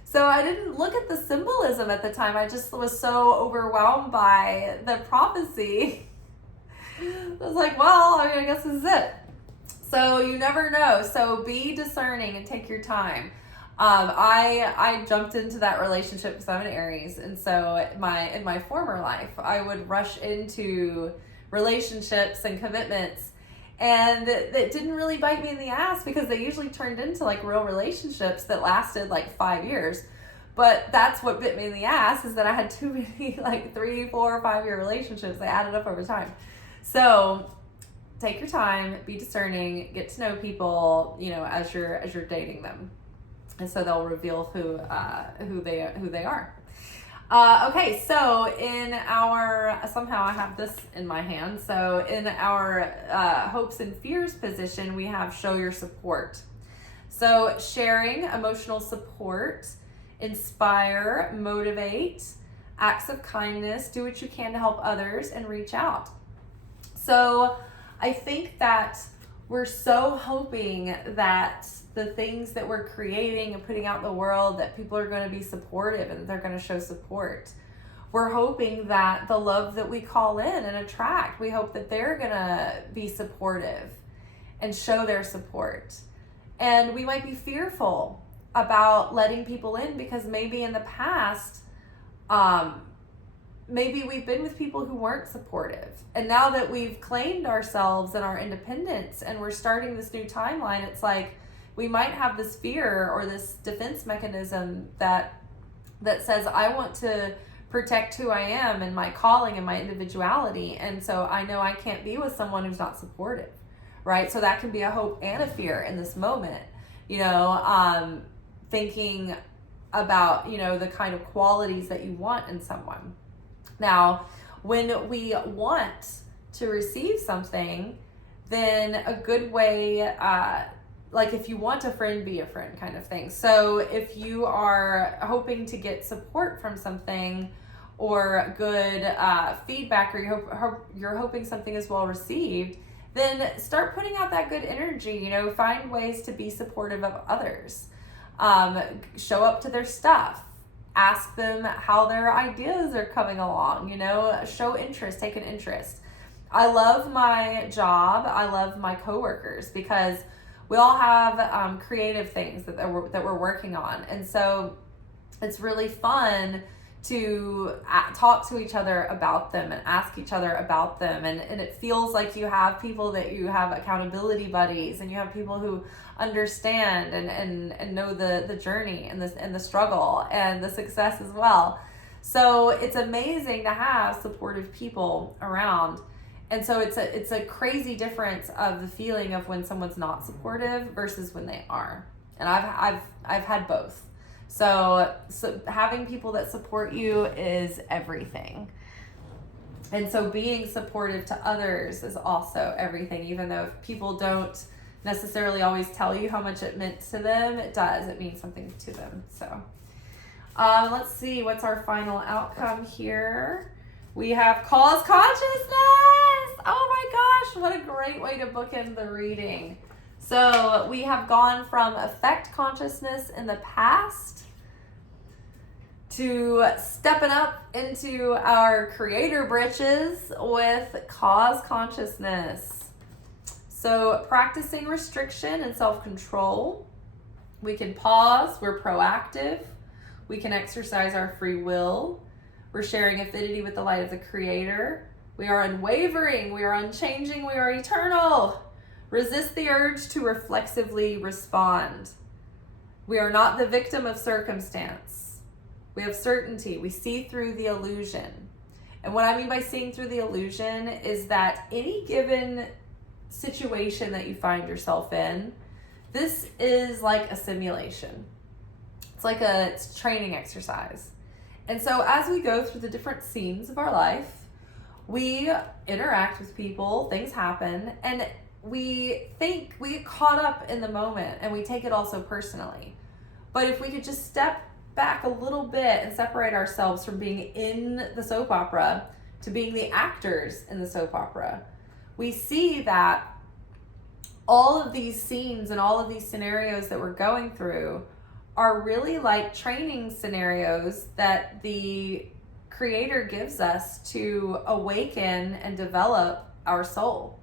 So I didn't look at the symbolism at the time. I just was so overwhelmed by the prophecy. I was like, well, I guess this is it. So you never know. So be discerning and take your time. I jumped into that relationship because I'm an Aries, and so in my former life, I would rush into relationships and commitments, and it didn't really bite me in the ass because they usually turned into like real relationships that lasted like 5 years. But that's what bit me in the ass, is that I had too many like 3, 4, 5 year relationships. They added up over time. So take your time, be discerning, get to know people, as you're dating them. And so they'll reveal who they are. Okay, so in our, somehow I have this in my hand. So in our hopes and fears position, we have show your support. So sharing emotional support, inspire, motivate, acts of kindness, do what you can to help others, and reach out. So I think that we're so hoping that the things that we're creating and putting out in the world, that people are going to be supportive and they're going to show support. We're hoping that the love that we call in and attract, we hope that they're going to be supportive and show their support. And we might be fearful about letting people in because maybe in the past, maybe we've been with people who weren't supportive. And now that we've claimed ourselves and our independence and we're starting this new timeline, it's like we might have this fear or this defense mechanism that says, I want to protect who I am and my calling and my individuality. And so I know I can't be with someone who's not supportive, right? So that can be a hope and a fear in this moment, thinking about, the kind of qualities that you want in someone. Now, when we want to receive something, then a good way, like if you want a friend, be a friend kind of thing. So if you are hoping to get support from something or good feedback, or you're hoping something is well received, then start putting out that good energy. Find ways to be supportive of others. Show up to their stuff. Ask them how their ideas are coming along, show interest, take an interest. I love my job. I love my coworkers because we all have creative things that we're working on. And so it's really fun to talk to each other about them and ask each other about them. And it feels like you have people that you have accountability buddies, and you have people who understand and know the journey and the struggle and the success as well. So it's amazing to have supportive people around. And so it's a crazy difference of the feeling of when someone's not supportive versus when they are. And I've had both. So having people that support you is everything. And so being supportive to others is also everything, even though if people don't necessarily always tell you how much it meant to them, it does. It means something to them. So let's see, what's our final outcome here? We have cause consciousness. Oh my gosh, what a great way to bookend the reading. So we have gone from effect consciousness in the past to stepping up into our creator britches with cause consciousness. So practicing restriction and self-control. We can pause, we're proactive. We can exercise our free will. We're sharing affinity with the light of the creator. We are unwavering, we are unchanging, we are eternal. Resist the urge to reflexively respond. We are not the victim of circumstance. We have certainty. We see through the illusion. And what I mean by seeing through the illusion is that any given situation that you find yourself in, this is like a simulation. It's like it's training exercise. And so as we go through the different scenes of our life, we interact with people, things happen, and we get caught up in the moment and we take it all so personally. But if we could just step back a little bit and separate ourselves from being in the soap opera to being the actors in the soap opera, we see that all of these scenes and all of these scenarios that we're going through are really like training scenarios that the Creator gives us to awaken and develop our soul.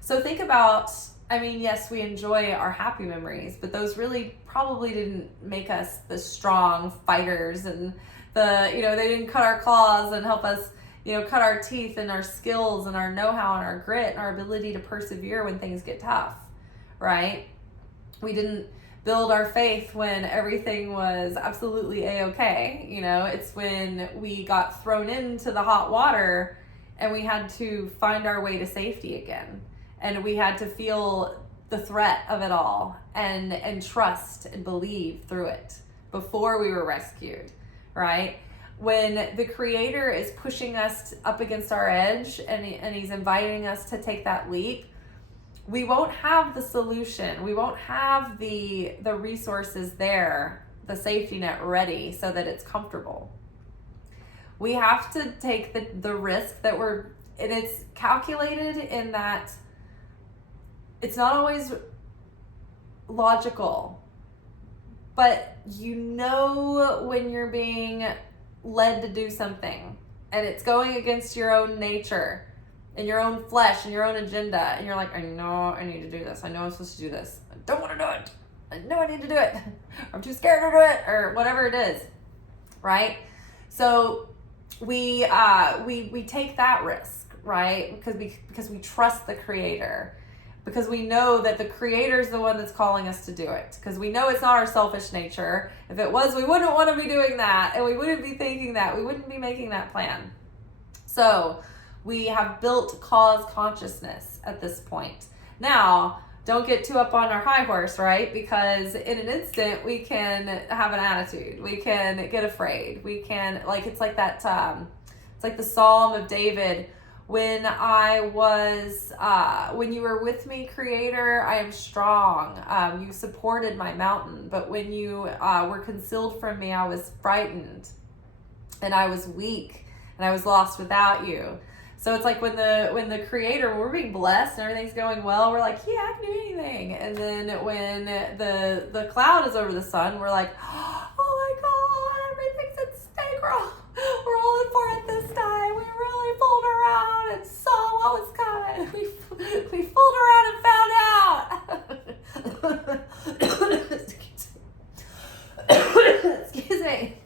So think about, yes, we enjoy our happy memories, but those really probably didn't make us the strong fighters, and they didn't cut our claws and help us, cut our teeth and our skills and our know-how and our grit and our ability to persevere when things get tough, right? We didn't build our faith when everything was absolutely a-okay. It's when we got thrown into the hot water and we had to find our way to safety again. And we had to feel the threat of it all and trust and believe through it before we were rescued, right? When the Creator is pushing us up against our edge and he's inviting us to take that leap, we won't have the solution. We won't have the resources there, the safety net ready so that it's comfortable. We have to take the risk and it's calculated in that it's not always logical, but when you're being led to do something and it's going against your own nature and your own flesh and your own agenda, and you're like, I know I need to do this. I know I'm supposed to do this. I don't want to do it. I know I need to do it. I'm too scared to do it, or whatever it is, right? So we take that risk, right? Because we trust the Creator. Because we know that the Creator is the one that's calling us to do it. Because we know it's not our selfish nature. If it was, we wouldn't want to be doing that. And we wouldn't be thinking that. We wouldn't be making that plan. So we have built cause consciousness at this point. Now, don't get too up on our high horse, right? Because in an instant, we can have an attitude. We can get afraid. We can, it's like that, it's like the Psalm of David. When you were with me, Creator, I am strong. You supported my mountain. But when you were concealed from me, I was frightened and I was weak and I was lost without you. So it's like when the Creator, we're being blessed and everything's going well, we're like, yeah, I can do anything. And then when the cloud is over the sun, we're like, oh my God, everything's at stake. We're all in for it this time. We really fooled around and saw what was coming. We fooled around and found out. Excuse me.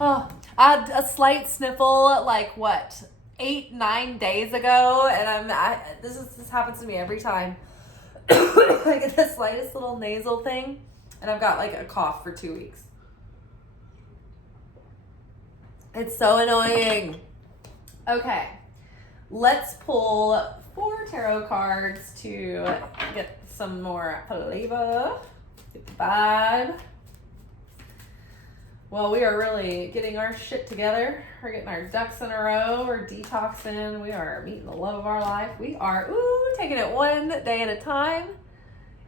Oh, I had a slight sniffle, 8-9 days ago, and this happens to me every time. I get the slightest little nasal thing, and I've got a cough for 2 weeks. It's so annoying. Okay, let's pull 4 tarot cards to get some more flavor, get the vibe. Well, we are really getting our shit together. We're getting our ducks in a row. We're detoxing. We are meeting the love of our life. We are, taking it one day at a time.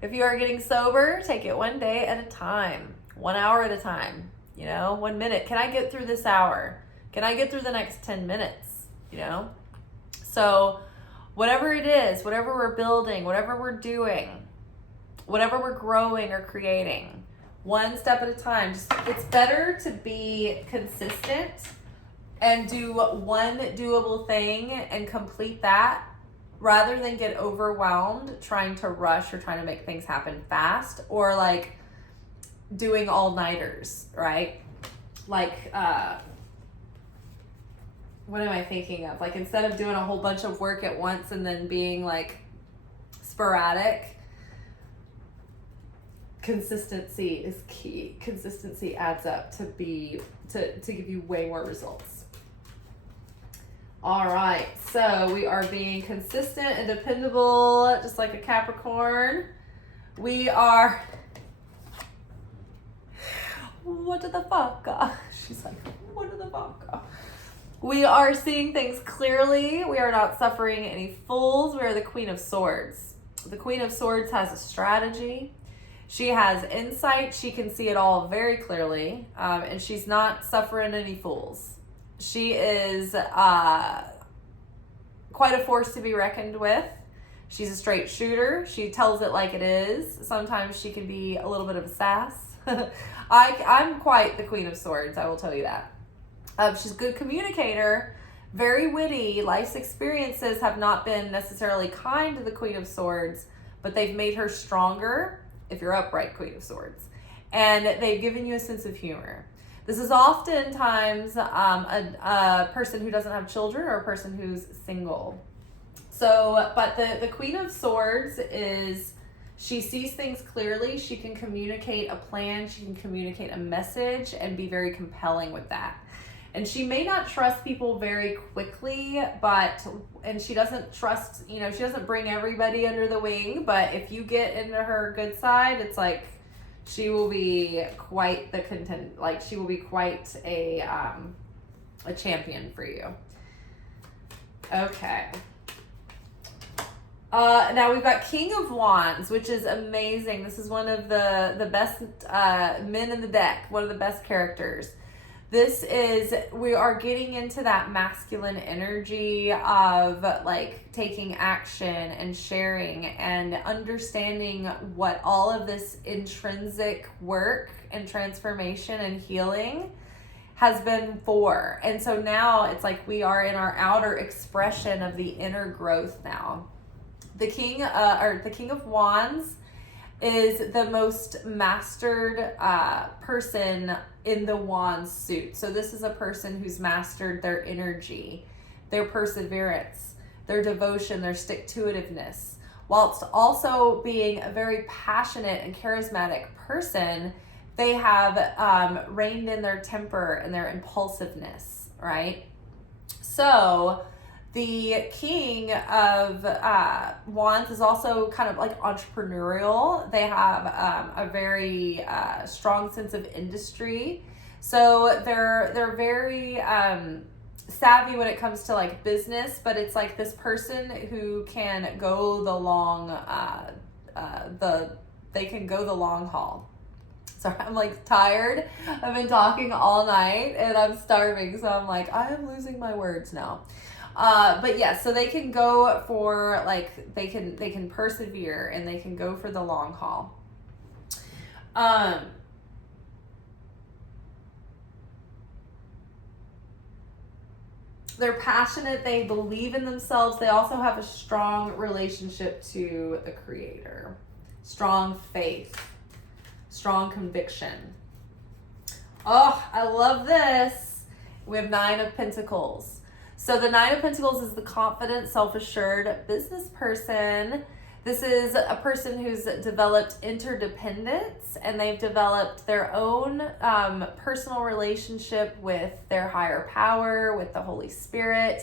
If you are getting sober, take it one day at a time. 1 hour at a time. 1 minute. Can I get through this hour? Can I get through the next 10 minutes? So whatever it is, whatever we're building, whatever we're doing, whatever we're growing or creating, one step at a time. It's better to be consistent and do one doable thing and complete that rather than get overwhelmed trying to rush or trying to make things happen fast, or doing all-nighters, right? What am I thinking of? Instead of doing a whole bunch of work at once and then being sporadic, consistency is key. Consistency adds up to give you way more results. All right, so we are being consistent and dependable, just like a Capricorn. We are, what the fuck? She's like, what the fuck? We are seeing things clearly. We are not suffering any fools. We are the Queen of Swords. The Queen of Swords has a strategy. She has insight. She can see it all very clearly. And she's not suffering any fools. She is quite a force to be reckoned with. She's a straight shooter. She tells it like it is. Sometimes she can be a little bit of a sass. I'm quite the Queen of Swords, I will tell you that. She's a good communicator, very witty. Life's experiences have not been necessarily kind to the Queen of Swords, but they've made her stronger if you're upright Queen of Swords. And they've given you a sense of humor. This is oftentimes a person who doesn't have children or a person who's single. So, but the Queen of Swords is, she sees things clearly. She can communicate a plan. She can communicate a message and be very compelling with that. And she may not trust people very quickly, and she doesn't trust, she doesn't bring everybody under the wing, but if you get into her good side, it's like she will be quite she will be quite a champion for you. Okay. Now we've got King of Wands, which is amazing. This is one of the best men in the deck, one of the best characters. We are getting into that masculine energy of like taking action and sharing and understanding what all of this intrinsic work and transformation and healing has been for. And so now it's like we are in our outer expression of the inner growth now. The King of Wands is the most mastered person in the Wands suit. So this is a person who's mastered their energy, their perseverance, their devotion, their stick-to-itiveness, whilst also being a very passionate and charismatic person. They have reined in their temper and their impulsiveness, right? So the King of Wands is also kind of like entrepreneurial. They have a very strong sense of industry. So they're very savvy when it comes to like business, but it's like this person who can go the long they can go the long haul. Sorry, I'm like tired. I've been talking all night and I'm starving, so I'm like, I am losing my words now. But yeah, so they can go for like, they can persevere and they can go for the long haul. They're passionate. They believe in themselves. They also have a strong relationship to the Creator, strong faith, strong conviction. Oh, I love this. We have 9 of Pentacles. So the 9 of Pentacles is the confident, self-assured business person. This is a person who's developed interdependence and they've developed their own personal relationship with their higher power, with the Holy Spirit.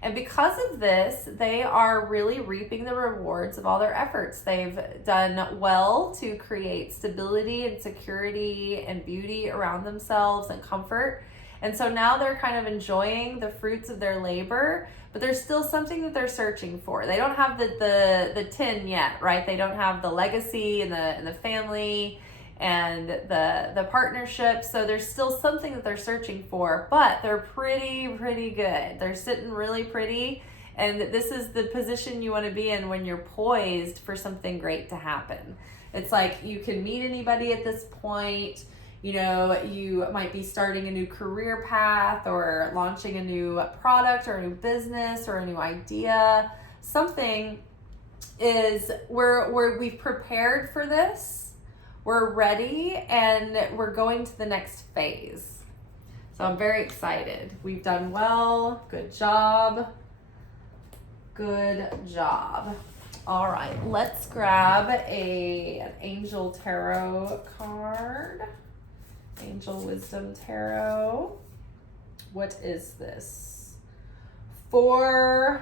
And because of this, they are really reaping the rewards of all their efforts. They've done well to create stability and security and beauty around themselves and comfort. And so now they're kind of enjoying the fruits of their labor, but there's still something that they're searching for. They don't have the 10 yet, right? They don't have the legacy and the family and the partnership. So there's still something that they're searching for, but they're pretty good. They're sitting really pretty. And this is the position you want to be in when you're poised for something great to happen. It's like you can meet anybody at this point. You might be starting a new career path or launching a new product or a new business or a new idea. Something is where we've prepared for this. We're ready and we're going to the next phase. So I'm very excited. We've done well. Good job. Good job. All right, let's grab an Angel Tarot card. Angel Wisdom Tarot. What is this? Where's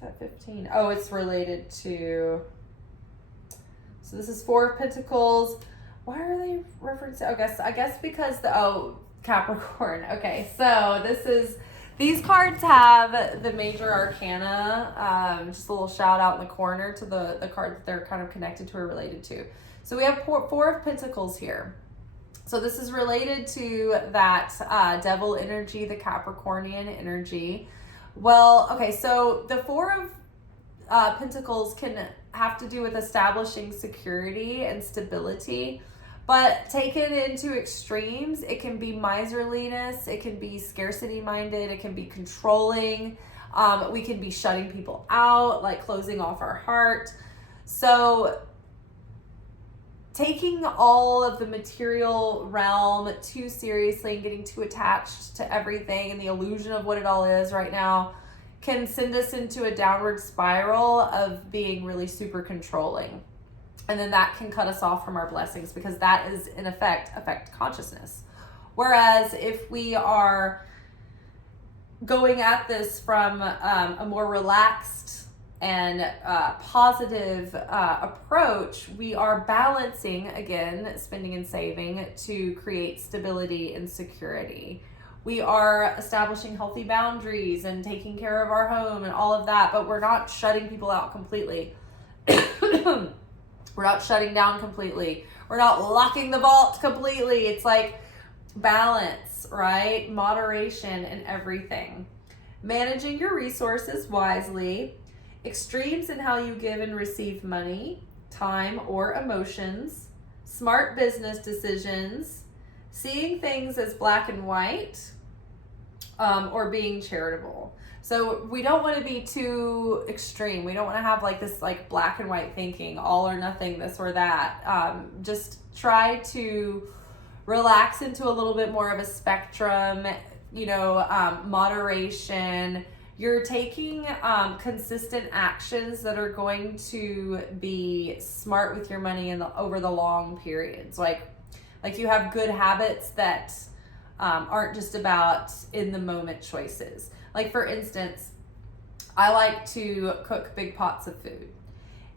that 15? Oh, it's related to, so this is 4 of Pentacles. Why are they referencing, I guess because Capricorn. Okay, so these cards have the major arcana. Just a little shout out in the corner to the cards that they're kind of connected to or related to. So we have four of Pentacles here. So this is related to that devil energy, the Capricornian energy. Well, okay, so the Four of Pentacles can have to do with establishing security and stability, but taken into extremes, it can be miserliness, it can be scarcity minded, it can be controlling, we can be shutting people out, like closing off our heart. So taking all of the material realm too seriously and getting too attached to everything and the illusion of what it all is right now can send us into a downward spiral of being really super controlling. And then that can cut us off from our blessings, because that is in effect affect consciousness. Whereas if we are going at this from a more relaxed and positive approach, we are balancing, again, spending and saving to create stability and security. We are establishing healthy boundaries and taking care of our home and all of that, but we're not shutting people out completely. We're not shutting down completely. We're not locking the vault completely. It's like balance, right? Moderation in everything. Managing your resources wisely. Extremes in how you give and receive money, time, or emotions. Smart business decisions. Seeing things as black and white, or being charitable. So we don't want to be too extreme. We don't want to have like this like black and white thinking, all or nothing, this or that. Just try to relax into a little bit more of a spectrum, moderation. You're taking consistent actions that are going to be smart with your money over the long periods. Like you have good habits that aren't just about in the moment choices. Like for instance, I like to cook big pots of food,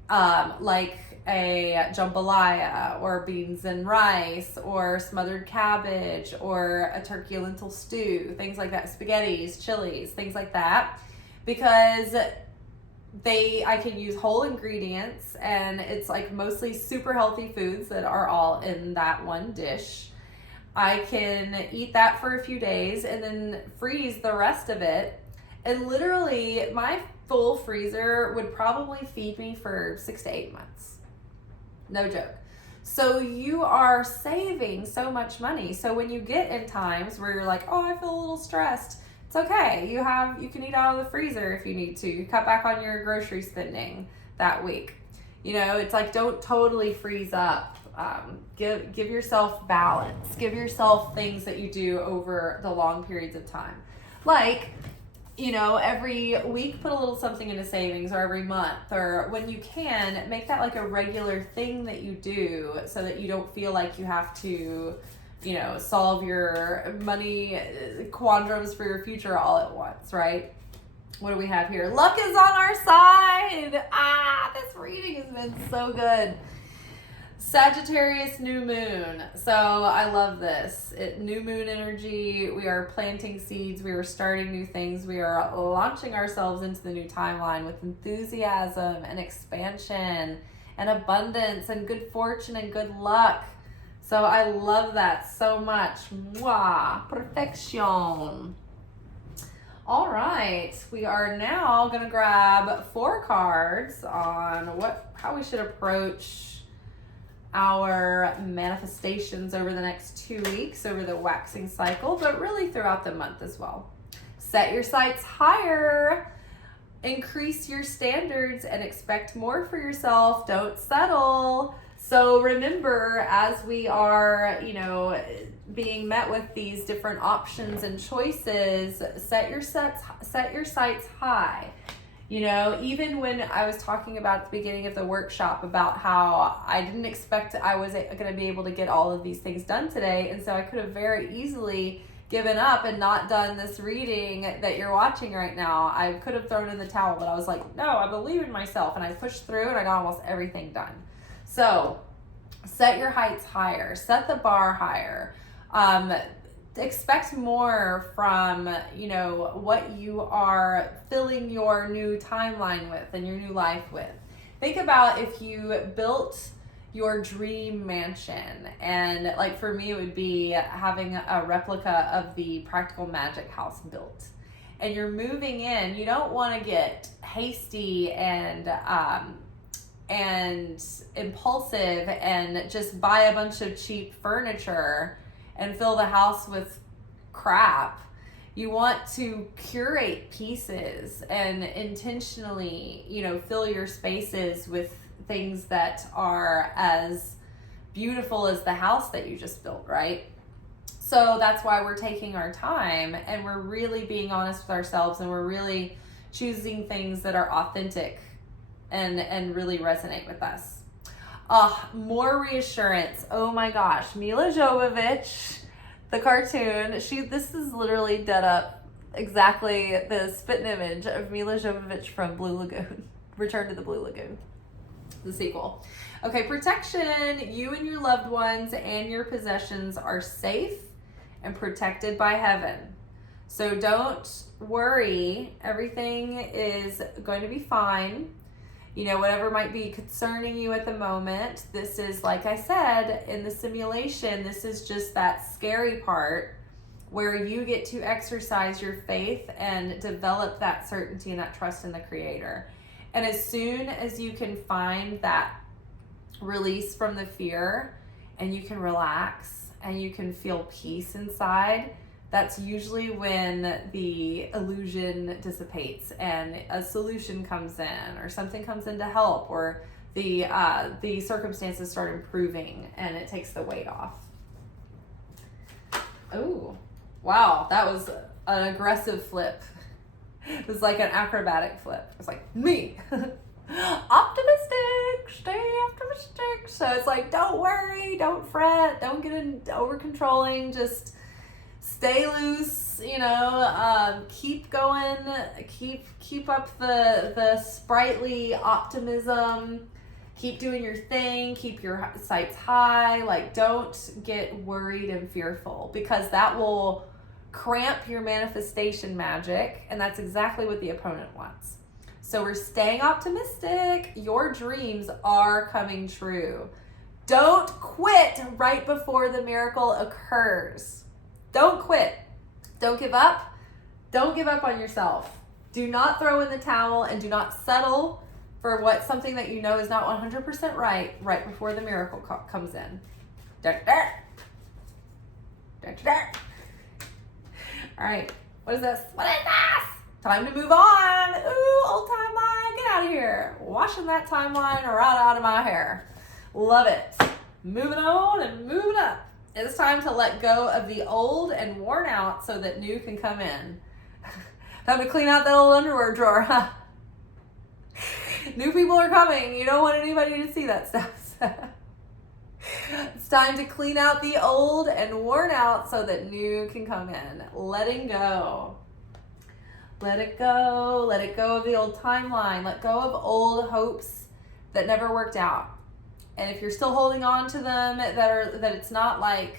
like a jambalaya or beans and rice or smothered cabbage or a turkey lentil stew, things like that, spaghettis, chilies, things like that, because I can use whole ingredients and it's like mostly super healthy foods that are all in that one dish. I can eat that for a few days and then freeze the rest of it. And literally my full freezer would probably feed me for 6 to 8 months. No joke. So you are saving so much money. So when you get in times where you're like, oh, I feel a little stressed, it's okay. You can eat out of the freezer if you need to. You cut back on your grocery spending that week. It's like, don't totally freeze up. Give yourself balance. Give yourself things that you do over the long periods of time. Like, every week put a little something into savings, or every month, or when you can, make that like a regular thing that you do so that you don't feel like you have to, solve your money quandaries for your future all at once, right? What do we have here? Luck is on our side. This reading has been so good. Sagittarius new moon. So I love this. New moon energy. We are planting seeds. We are starting new things. We are launching ourselves into the new timeline with enthusiasm and expansion and abundance and good fortune and good luck. So I love that so much. Mwah. Perfection. All right. We are now going to grab 4 cards on how we should approach our manifestations over the next 2 weeks, over the waxing cycle, but really throughout the month as well. Set your sights higher, increase your standards, and expect more for yourself. Don't settle. So remember, as we are, being met with these different options and choices, set your sights high. Even when I was talking about at the beginning of the workshop about how I didn't expect I was going to be able to get all of these things done today. And so I could have very easily given up and not done this reading that you're watching right now. I could have thrown in the towel, but I was like, no, I believe in myself. And I pushed through and I got almost everything done. So set your heights higher, set the bar higher. expect more from, you know, what you are filling your new timeline with and your new life with. Think about if you built your dream mansion, and like for me it would be having a replica of the practical Magick house built, and you're moving in. You don't want to get hasty and impulsive and just buy a bunch of cheap furniture and fill the house with crap. You want to curate pieces and intentionally, you know, fill your spaces with things that are as beautiful as the house that you just built, right? So that's why we're taking our time and we're really being honest with ourselves, and we're really choosing things that are authentic and really resonate with us. More reassurance. Oh my gosh, Mila Jovovich, the cartoon, this is literally dead up exactly the spitting image of Mila Jovovich from Blue Lagoon, Return to the Blue Lagoon, the sequel. Okay, protection. You and your loved ones and your possessions are safe and protected by heaven. So don't worry, everything is going to be fine. You know, whatever might be concerning you at the moment, this is, like I said, in the simulation, this is just that scary part where you get to exercise your faith and develop that certainty and that trust in the Creator. And as soon as you can find that release from the fear and you can relax and you can feel peace inside, that's usually when the illusion dissipates and a solution comes in, or something comes in to help, or the circumstances start improving and it takes the weight off. Oh, wow, that was an aggressive flip. It was like an acrobatic flip. It was like, me. Optimistic, stay optimistic. So it's like, don't worry, don't fret, don't get over controlling, just stay loose, you know, keep going, keep up the sprightly optimism, keep doing your thing, keep your sights high. Like, don't get worried and fearful, because that will cramp your manifestation magic, and that's exactly what the opponent wants. So we're staying optimistic. Your dreams are coming true. Don't quit right before the miracle occurs. Don't quit. Don't give up. Don't give up on yourself. Do not throw in the towel, and do not settle for something that you know is not 100% right before the miracle comes in. All right, what is this? What is this? Time to move on. Ooh, old timeline, get out of here. Washing that timeline right out of my hair. Love it. Moving on and moving up. It's time to let go of the old and worn out so that new can come in. Time to clean out that old underwear drawer, huh? New people are coming. You don't want anybody to see that stuff. It's time to clean out the old and worn out so that new can come in. Letting go. Let it go. Let it go of the old timeline. Let go of old hopes that never worked out. And if you're still holding on to them, that it's not like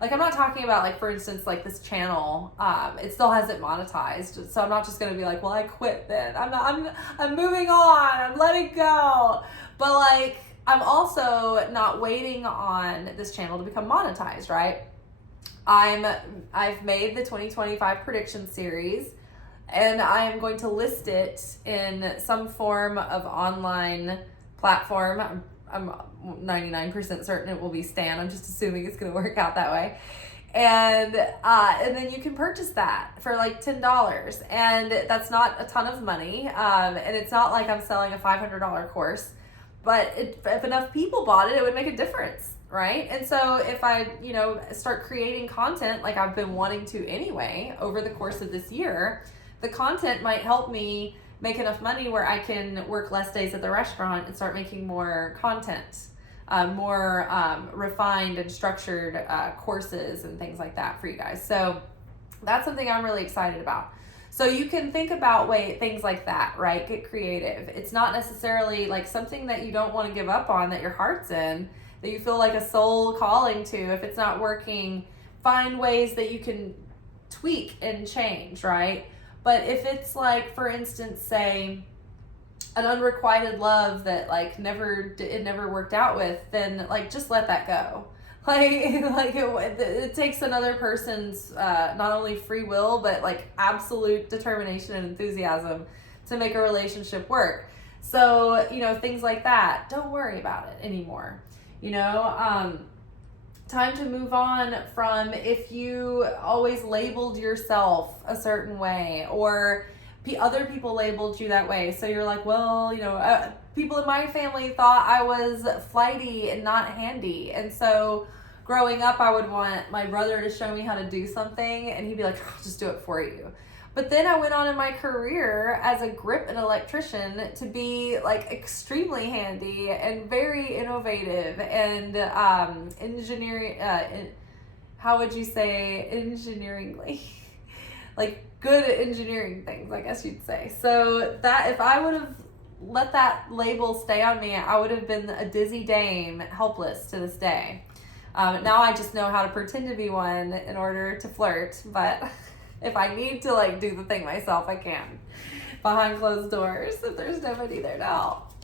I'm not talking about, like, for instance, like this channel, it still hasn't monetized. So I'm not just going to be like, well, I quit then. I'm moving on. I'm letting go. But, like, I'm also not waiting on this channel to become monetized, right? I've made the 2025 prediction series, and I am going to list it in some form of online platform. I'm 99% certain it will be Stan. I'm just assuming it's going to work out that way. And then you can purchase that for like $10. And that's not a ton of money. And it's not like I'm selling a $500 course. But if enough people bought it, it would make a difference, right? And so if I, start creating content like I've been wanting to anyway over the course of this year, the content might help me make enough money where I can work less days at the restaurant and start making more content, more refined and structured courses and things like that for you guys. So that's something I'm really excited about. So you can think about things like that, right? Get creative. It's not necessarily like something that you don't want to give up on, that your heart's in, that you feel like a soul calling to. If it's not working find ways that you can tweak and change, right? But if it's like, for instance, say an unrequited love that like it never worked out with, then like just let that go. It takes another person's not only free will but like absolute determination and enthusiasm to make a relationship work. So, you know, things like that, don't worry about it anymore. You know, time to move on from if you always labeled yourself a certain way, or other people labeled you that way. So you're like, well, you know, people in my family thought I was flighty and not handy. And so growing up, I would want my brother to show me how to do something, and he'd be like, I'll just do it for you. But then I went on in my career as a grip and electrician to be like extremely handy and very innovative and engineering, how would you say engineeringly? Like good at engineering things, I guess you'd say. So that if I would have let that label stay on me, I would have been a dizzy dame, helpless to this day. Now I just know how to pretend to be one in order to flirt, but if I need to like do the thing myself, I can. Behind closed doors, if there's nobody there to help.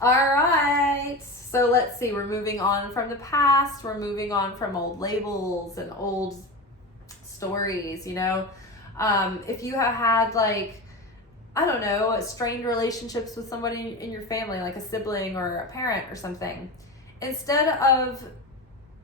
All right, so let's see. We're moving on from the past. We're moving on from old labels and old stories, you know. If you have had like, I don't know, strained relationships with somebody in your family, like a sibling or a parent or something, instead of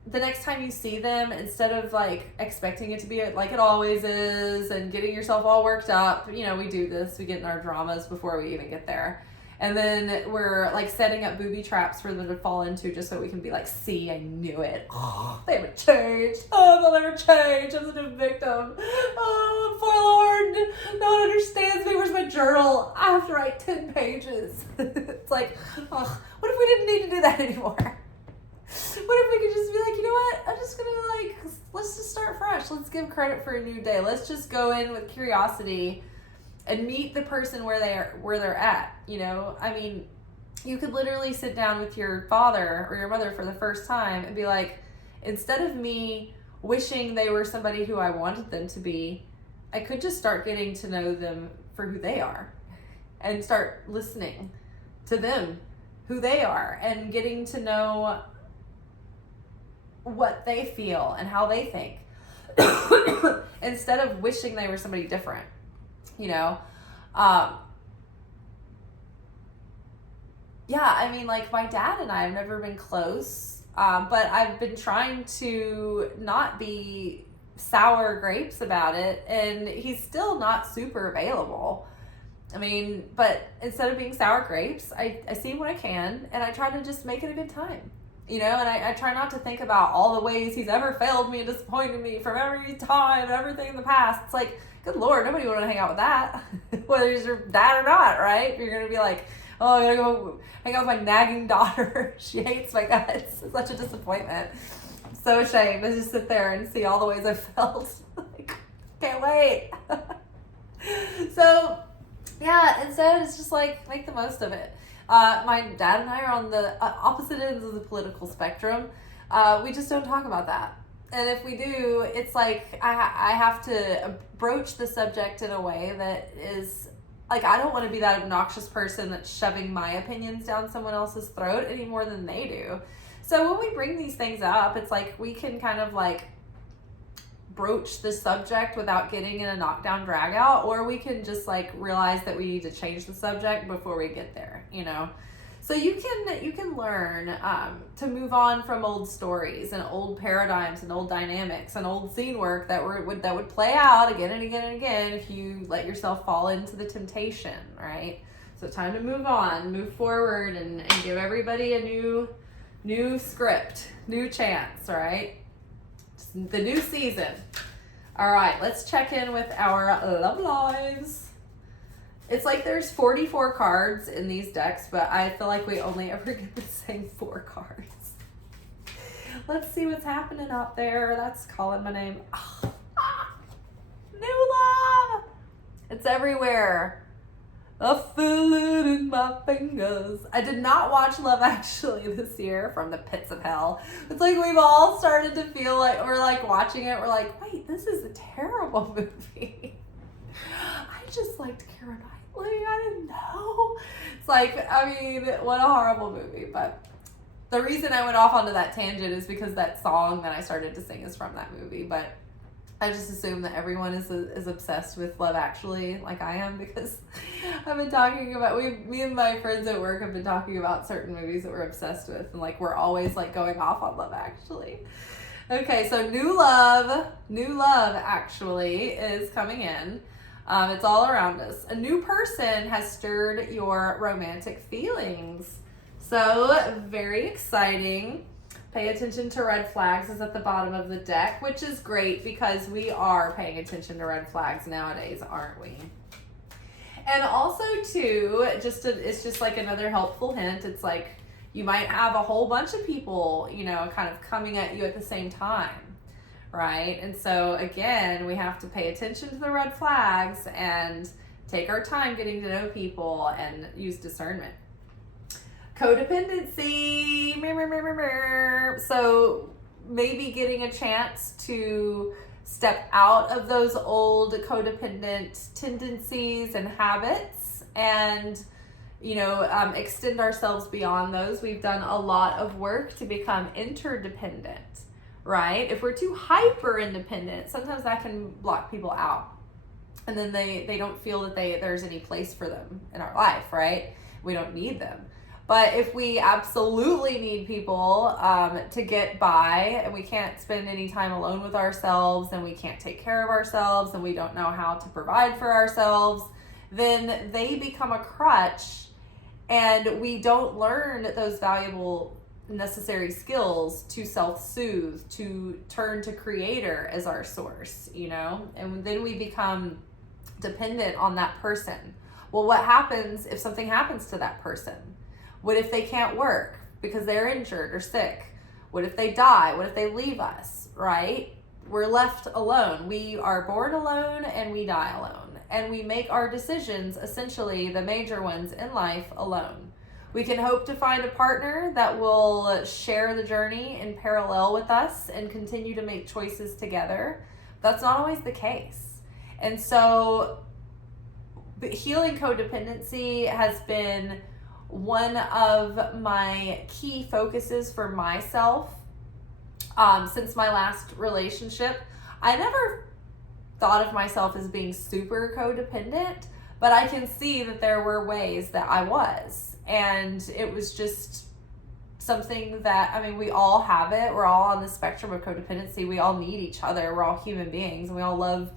the next time you see them, instead of like expecting it to be like it always is and getting yourself all worked up, you know, we do this, we get in our dramas before we even get there. And then we're like setting up booby traps for them to fall into just so we can be like, see, I knew it. Oh, they haven't changed. Oh, they'll never change. I'm such a victim. Oh, forlorn. No one understands me. Where's my journal? I have to write 10 pages. It's like, oh, what if we didn't need to do that anymore? What if we could just be like, you know what? I'm just going to like, let's just start fresh. Let's give credit for a new day. Let's just go in with curiosity and meet the person where they're at, you know? I mean, you could literally sit down with your father or your mother for the first time and be like, instead of me wishing they were somebody who I wanted them to be, I could just start getting to know them for who they are and start listening to them, who they are, and getting to know what they feel and how they think instead of wishing they were somebody different, you know? Yeah, I mean, like my dad and I have never been close, but I've been trying to not be sour grapes about it, and he's still not super available. I mean, but instead of being sour grapes, I see him when I can, and I try to just make it a good time. You know, and I try not to think about all the ways he's ever failed me and disappointed me from every time and everything in the past. It's like, good Lord, nobody would want to hang out with that, whether he's your dad or not, right? You're going to be like, oh, I gotta go hang out with my nagging daughter. She hates my guts. It's such a disappointment. I'm so ashamed to just sit there and see all the ways I felt. Like, can't wait. So, yeah, instead it's just like, make the most of it. My dad and I are on the opposite ends of the political spectrum. We just don't talk about that. And if we do, it's like I have to broach the subject in a way that is like, I don't want to be that obnoxious person that's shoving my opinions down someone else's throat any more than they do. So when we bring these things up, it's like we can kind of like broach the subject without getting in a knockdown drag out, or we can just like realize that we need to change the subject before we get there, you know? So you can learn to move on from old stories and old paradigms and old dynamics and old scene work that would play out again and again and again if you let yourself fall into the temptation, right? So time to move on, move forward, and give everybody a new script, new chance, right? The new season. All right, let's check in with our love lives. It's like there's 44 cards in these decks, but I feel like we only ever get the same 4 cards. Let's see what's happening out there. That's calling my name. Oh, new love. It's everywhere. I feel it in my fingers. I did not watch Love Actually this year from the pits of hell. It's like we've all started to feel like we're like watching it. We're like, wait, this is a terrible movie. I just liked Keira Knightley. I didn't know. It's like, I mean, what a horrible movie. But the reason I went off onto that tangent is because that song that I started to sing is from that movie. But I just assume that everyone is obsessed with Love Actually, like I am, because I've been talking about, me and my friends at work have been talking about certain movies that we're obsessed with, and like we're always like going off on Love Actually. Okay, so New Love Actually is coming in. It's all around us. A new person has stirred your romantic feelings. So very exciting. Pay attention to red flags is at the bottom of the deck, which is great because we are paying attention to red flags nowadays, aren't we? And also, too, it's just like another helpful hint. It's like you might have a whole bunch of people, you know, kind of coming at you at the same time, right? And so, again, we have to pay attention to the red flags and take our time getting to know people and use discernment. Codependency. So maybe getting a chance to step out of those old codependent tendencies and habits and, you know, extend ourselves beyond those. We've done a lot of work to become interdependent, right? If we're too hyper independent, sometimes that can block people out. And then they don't feel that there's any place for them in our life, right? We don't need them. But if we absolutely need people to get by, and we can't spend any time alone with ourselves, and we can't take care of ourselves, and we don't know how to provide for ourselves, then they become a crutch, and we don't learn those valuable necessary skills to self-soothe, to turn to Creator as our source, you know? And then we become dependent on that person. Well, what happens if something happens to that person? What if they can't work because they're injured or sick? What if they die? What if they leave us, right? We're left alone. We are born alone and we die alone. And we make our decisions, essentially the major ones in life, alone. We can hope to find a partner that will share the journey in parallel with us and continue to make choices together. That's not always the case. And so healing codependency has been one of my key focuses for myself since my last relationship. I never thought of myself as being super codependent, but I can see that there were ways that I was. And it was just something that, I mean, we all have it. We're all on the spectrum of codependency. We all need each other. We're all human beings, and we all love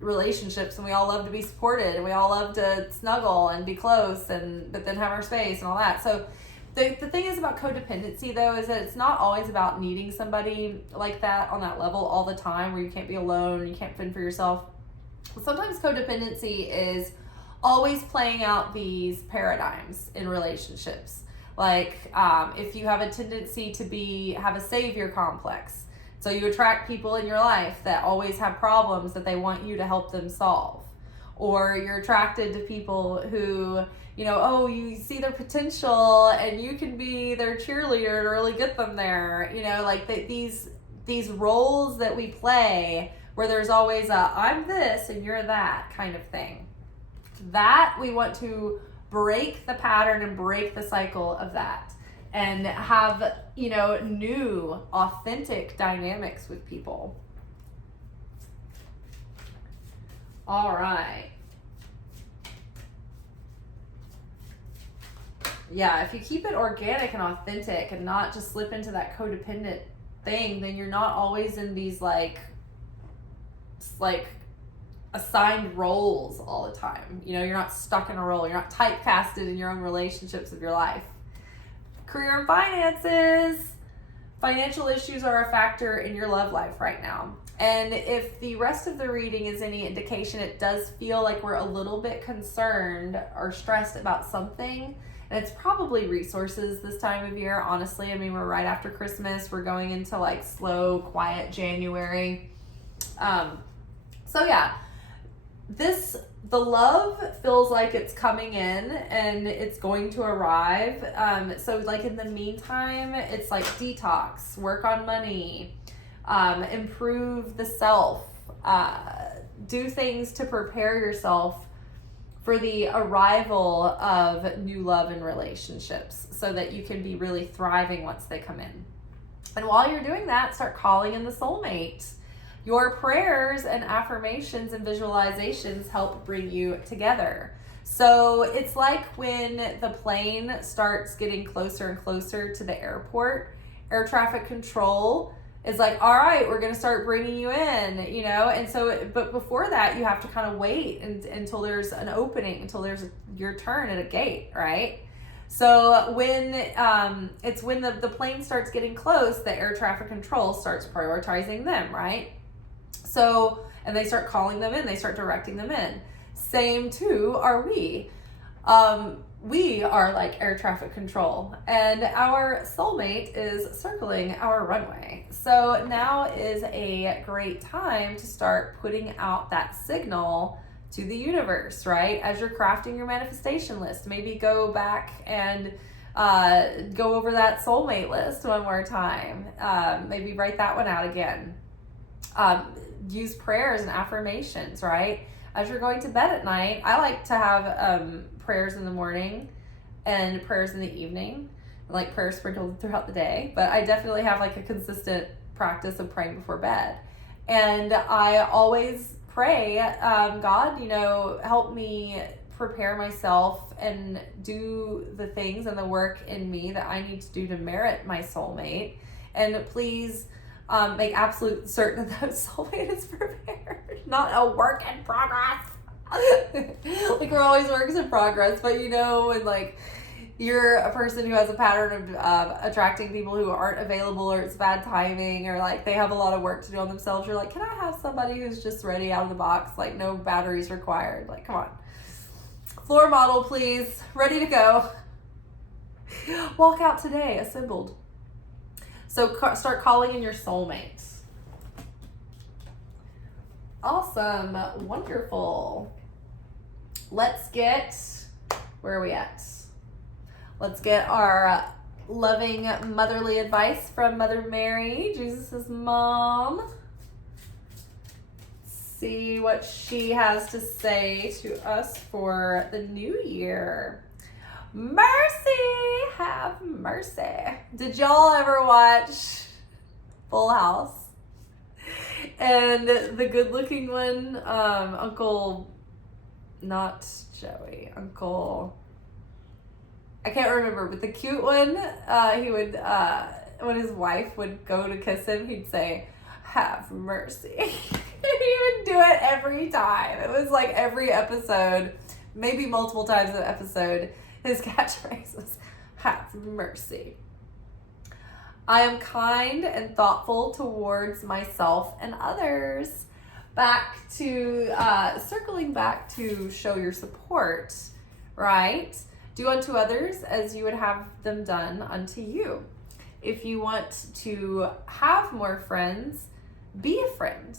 relationships, and we all love to be supported, and we all love to snuggle and be close, but then have our space and all that. So the thing is about codependency, though, is that it's not always about needing somebody like that on that level all the time, where you can't be alone, you can't fend for yourself. Sometimes codependency is always playing out these paradigms in relationships. Like if you have a tendency to have a savior complex, so you attract people in your life that always have problems that they want you to help them solve. Or you're attracted to people who, you know, oh, you see their potential and you can be their cheerleader to really get them there. You know, like these roles that we play where there's always I'm this and you're that kind of thing. That we want to break the pattern and break the cycle of that. And have, you know, new, authentic dynamics with people. All right. Yeah, if you keep it organic and authentic and not just slip into that codependent thing, then you're not always in these like assigned roles all the time. You know, you're not stuck in a role. You're not typecasted in your own relationships of your life. Career and finances. Financial issues are a factor in your love life right now. And if the rest of the reading is any indication, it does feel like we're a little bit concerned or stressed about something. And it's probably resources this time of year, honestly. I mean, we're right after Christmas. We're going into like slow, quiet January. So yeah, the love feels like it's coming in and it's going to arrive. So like in the meantime, it's like detox, work on money, improve the self, do things to prepare yourself for the arrival of new love and relationships so that you can be really thriving once they come in. And while you're doing that, start calling in the soulmate. Your prayers and affirmations and visualizations help bring you together. So it's like when the plane starts getting closer and closer to the airport, air traffic control is like, all right, we're going to start bringing you in, you know? And so, but before that, you have to kind of wait until there's an opening, until there's your turn at a gate, right? So when it's when the plane starts getting close, the air traffic control starts prioritizing them, right? So, and they start calling them in, they start directing them in. Same too are we. We are like air traffic control, and our soulmate is circling our runway. So now is a great time to start putting out that signal to the universe, right? As you're crafting your manifestation list, maybe go back and go over that soulmate list one more time. Maybe write that one out again. Use prayers and affirmations, right? As you're going to bed at night, I like to have prayers in the morning and prayers in the evening, like prayers sprinkled throughout the day. But I definitely have like a consistent practice of praying before bed. And I always pray, God, you know, help me prepare myself and do the things and the work in me that I need to do to merit my soulmate. And please make absolute certain that soulmate is prepared, not a work in progress. Like we're always works in progress, but you know, when like you're a person who has a pattern of attracting people who aren't available, or it's bad timing, or like they have a lot of work to do on themselves, you're like, can I have somebody who's just ready out of the box, like no batteries required? Like, come on. Floor model, please. Ready to go. Walk out today, assembled. So start calling in your soulmates. Awesome. Wonderful. Let's get, where are we at? Let's get our loving motherly advice from Mother Mary, Jesus' mom. See what she has to say to us for the new year. Mercy, have mercy. Did y'all ever watch Full House? And the good looking one, Uncle, not Joey, Uncle, I can't remember, but the cute one, he would, when his wife would go to kiss him, he'd say, have mercy. He would do it every time. It was like every episode, maybe multiple times an episode, his catchphrase was, have mercy. I am kind and thoughtful towards myself and others. Back to, circling back to show your support, right? Do unto others as you would have them done unto you. If you want to have more friends, be a friend.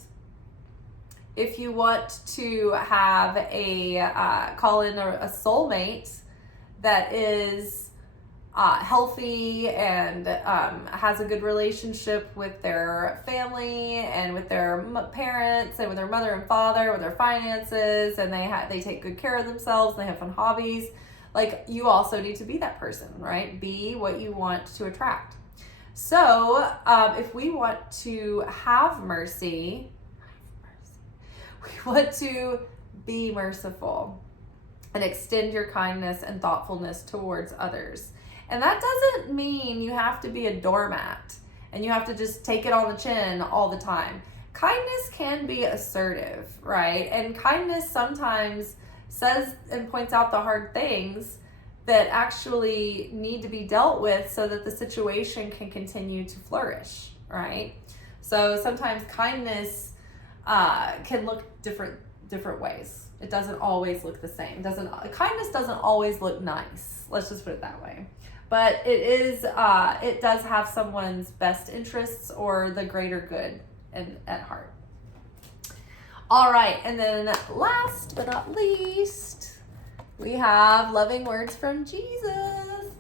If you want to have call in a soulmate that is healthy and has a good relationship with their family and with their parents and with their mother and father, with their finances, and they take good care of themselves, and they have fun hobbies, like you also need to be that person, right? Be what you want to attract. So if we want to have mercy, we want to be merciful and extend your kindness and thoughtfulness towards others. And that doesn't mean you have to be a doormat and you have to just take it on the chin all the time. Kindness can be assertive, right? And kindness sometimes says and points out the hard things that actually need to be dealt with so that the situation can continue to flourish, right? So sometimes kindness can look different ways. It doesn't always look the same. Kindness doesn't always look nice. Let's just put it that way. But it does have someone's best interests or the greater good at heart. All right, and then last but not least, we have loving words from Jesus.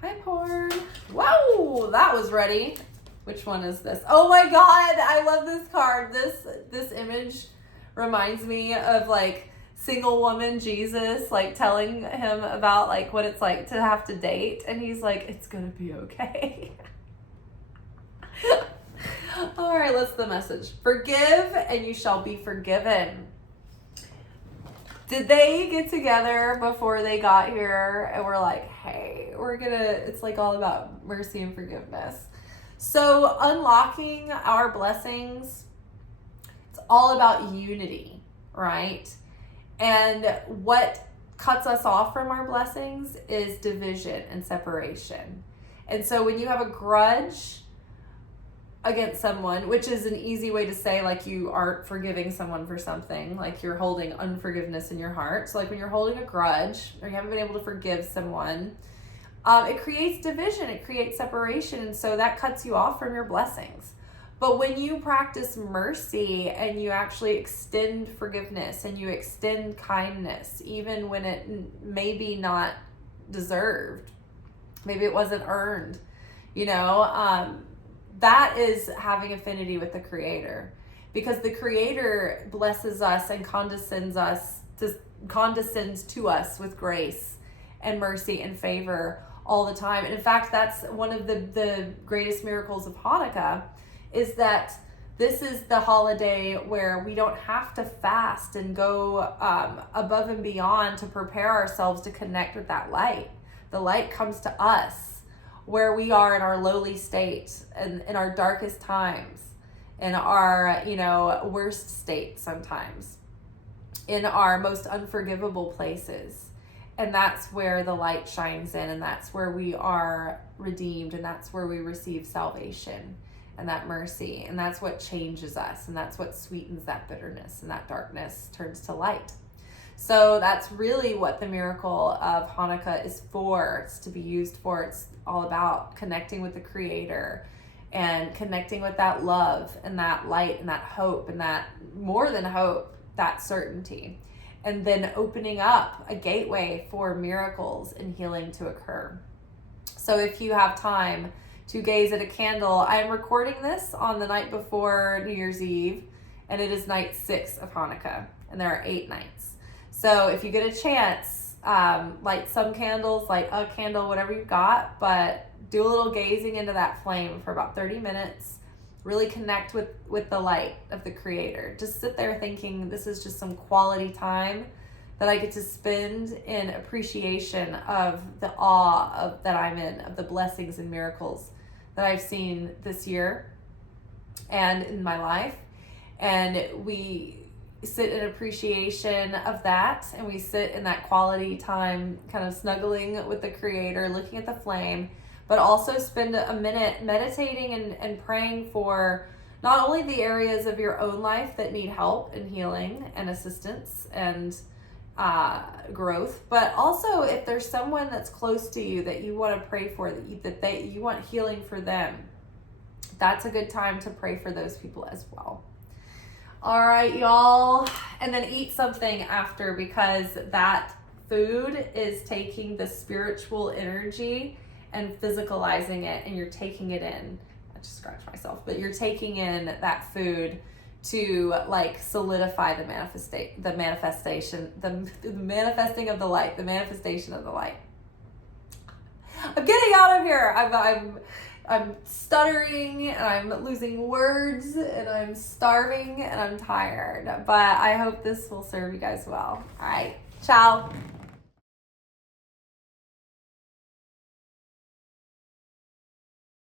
Hi, porn. Whoa, that was ready. Which one is this? Oh my God, I love this card. This image reminds me of like single woman Jesus, like telling him about like what it's like to have to date, and he's like, it's gonna be okay. All right, what's the message? Forgive and you shall be forgiven. Did they get together before they got here and we're like, hey, it's like all about mercy and forgiveness. So unlocking our blessings, it's all about unity, right? And what cuts us off from our blessings is division and separation. And so when you have a grudge against someone, which is an easy way to say like you aren't forgiving someone for something, like you're holding unforgiveness in your heart. So like when you're holding a grudge or you haven't been able to forgive someone, it creates division, it creates separation, and so that cuts you off from your blessings. But when you practice mercy and you actually extend forgiveness and you extend kindness, even when it may be not deserved, maybe it wasn't earned, that is having affinity with the Creator, because the Creator blesses us and condescends to us with grace and mercy and favor all the time. And in fact, that's one of the greatest miracles of Hanukkah, is that this is the holiday where we don't have to fast and go above and beyond to prepare ourselves to connect with that light. The light comes to us where we are in our lowly state and in our darkest times, in our, worst state sometimes, in our most unforgivable places. And that's where the light shines in, and that's where we are redeemed, and that's where we receive salvation and that mercy, and that's what changes us, and that's what sweetens that bitterness, and that darkness turns to light. So that's really what the miracle of Hanukkah is for. It's to be used for. It's all about connecting with the Creator and connecting with that love and that light and that hope, and that more than hope, that certainty. And then opening up a gateway for miracles and healing to occur. So if you have time to gaze at a candle, I am recording this on the night before New Year's Eve, and it is night 6 of Hanukkah, and there are 8 nights. So if you get a chance, light some candles, light a candle, whatever you've got, but do a little gazing into that flame for about 30 minutes. Really connect with the light of the Creator. Just sit there thinking, this is just some quality time that I get to spend in appreciation of the awe that I'm in, of the blessings and miracles that I've seen this year and in my life. And we sit in appreciation of that, and we sit in that quality time kind of snuggling with the Creator, looking at the flame, but also spend a minute meditating and praying for not only the areas of your own life that need help and healing and assistance and growth, but also if there's someone that's close to you that you want to pray for, that you want healing for them. That's a good time to pray for those people as well. All right, y'all. And then eat something after, because that food is taking the spiritual energy and physicalizing it, and you're taking it in. I just scratched myself, but you're taking in that food to like solidify the manifesting of the light, the manifestation of the light. I'm getting out of here. I'm stuttering, and I'm losing words, and I'm starving, and I'm tired. But I hope this will serve you guys well. All right, ciao.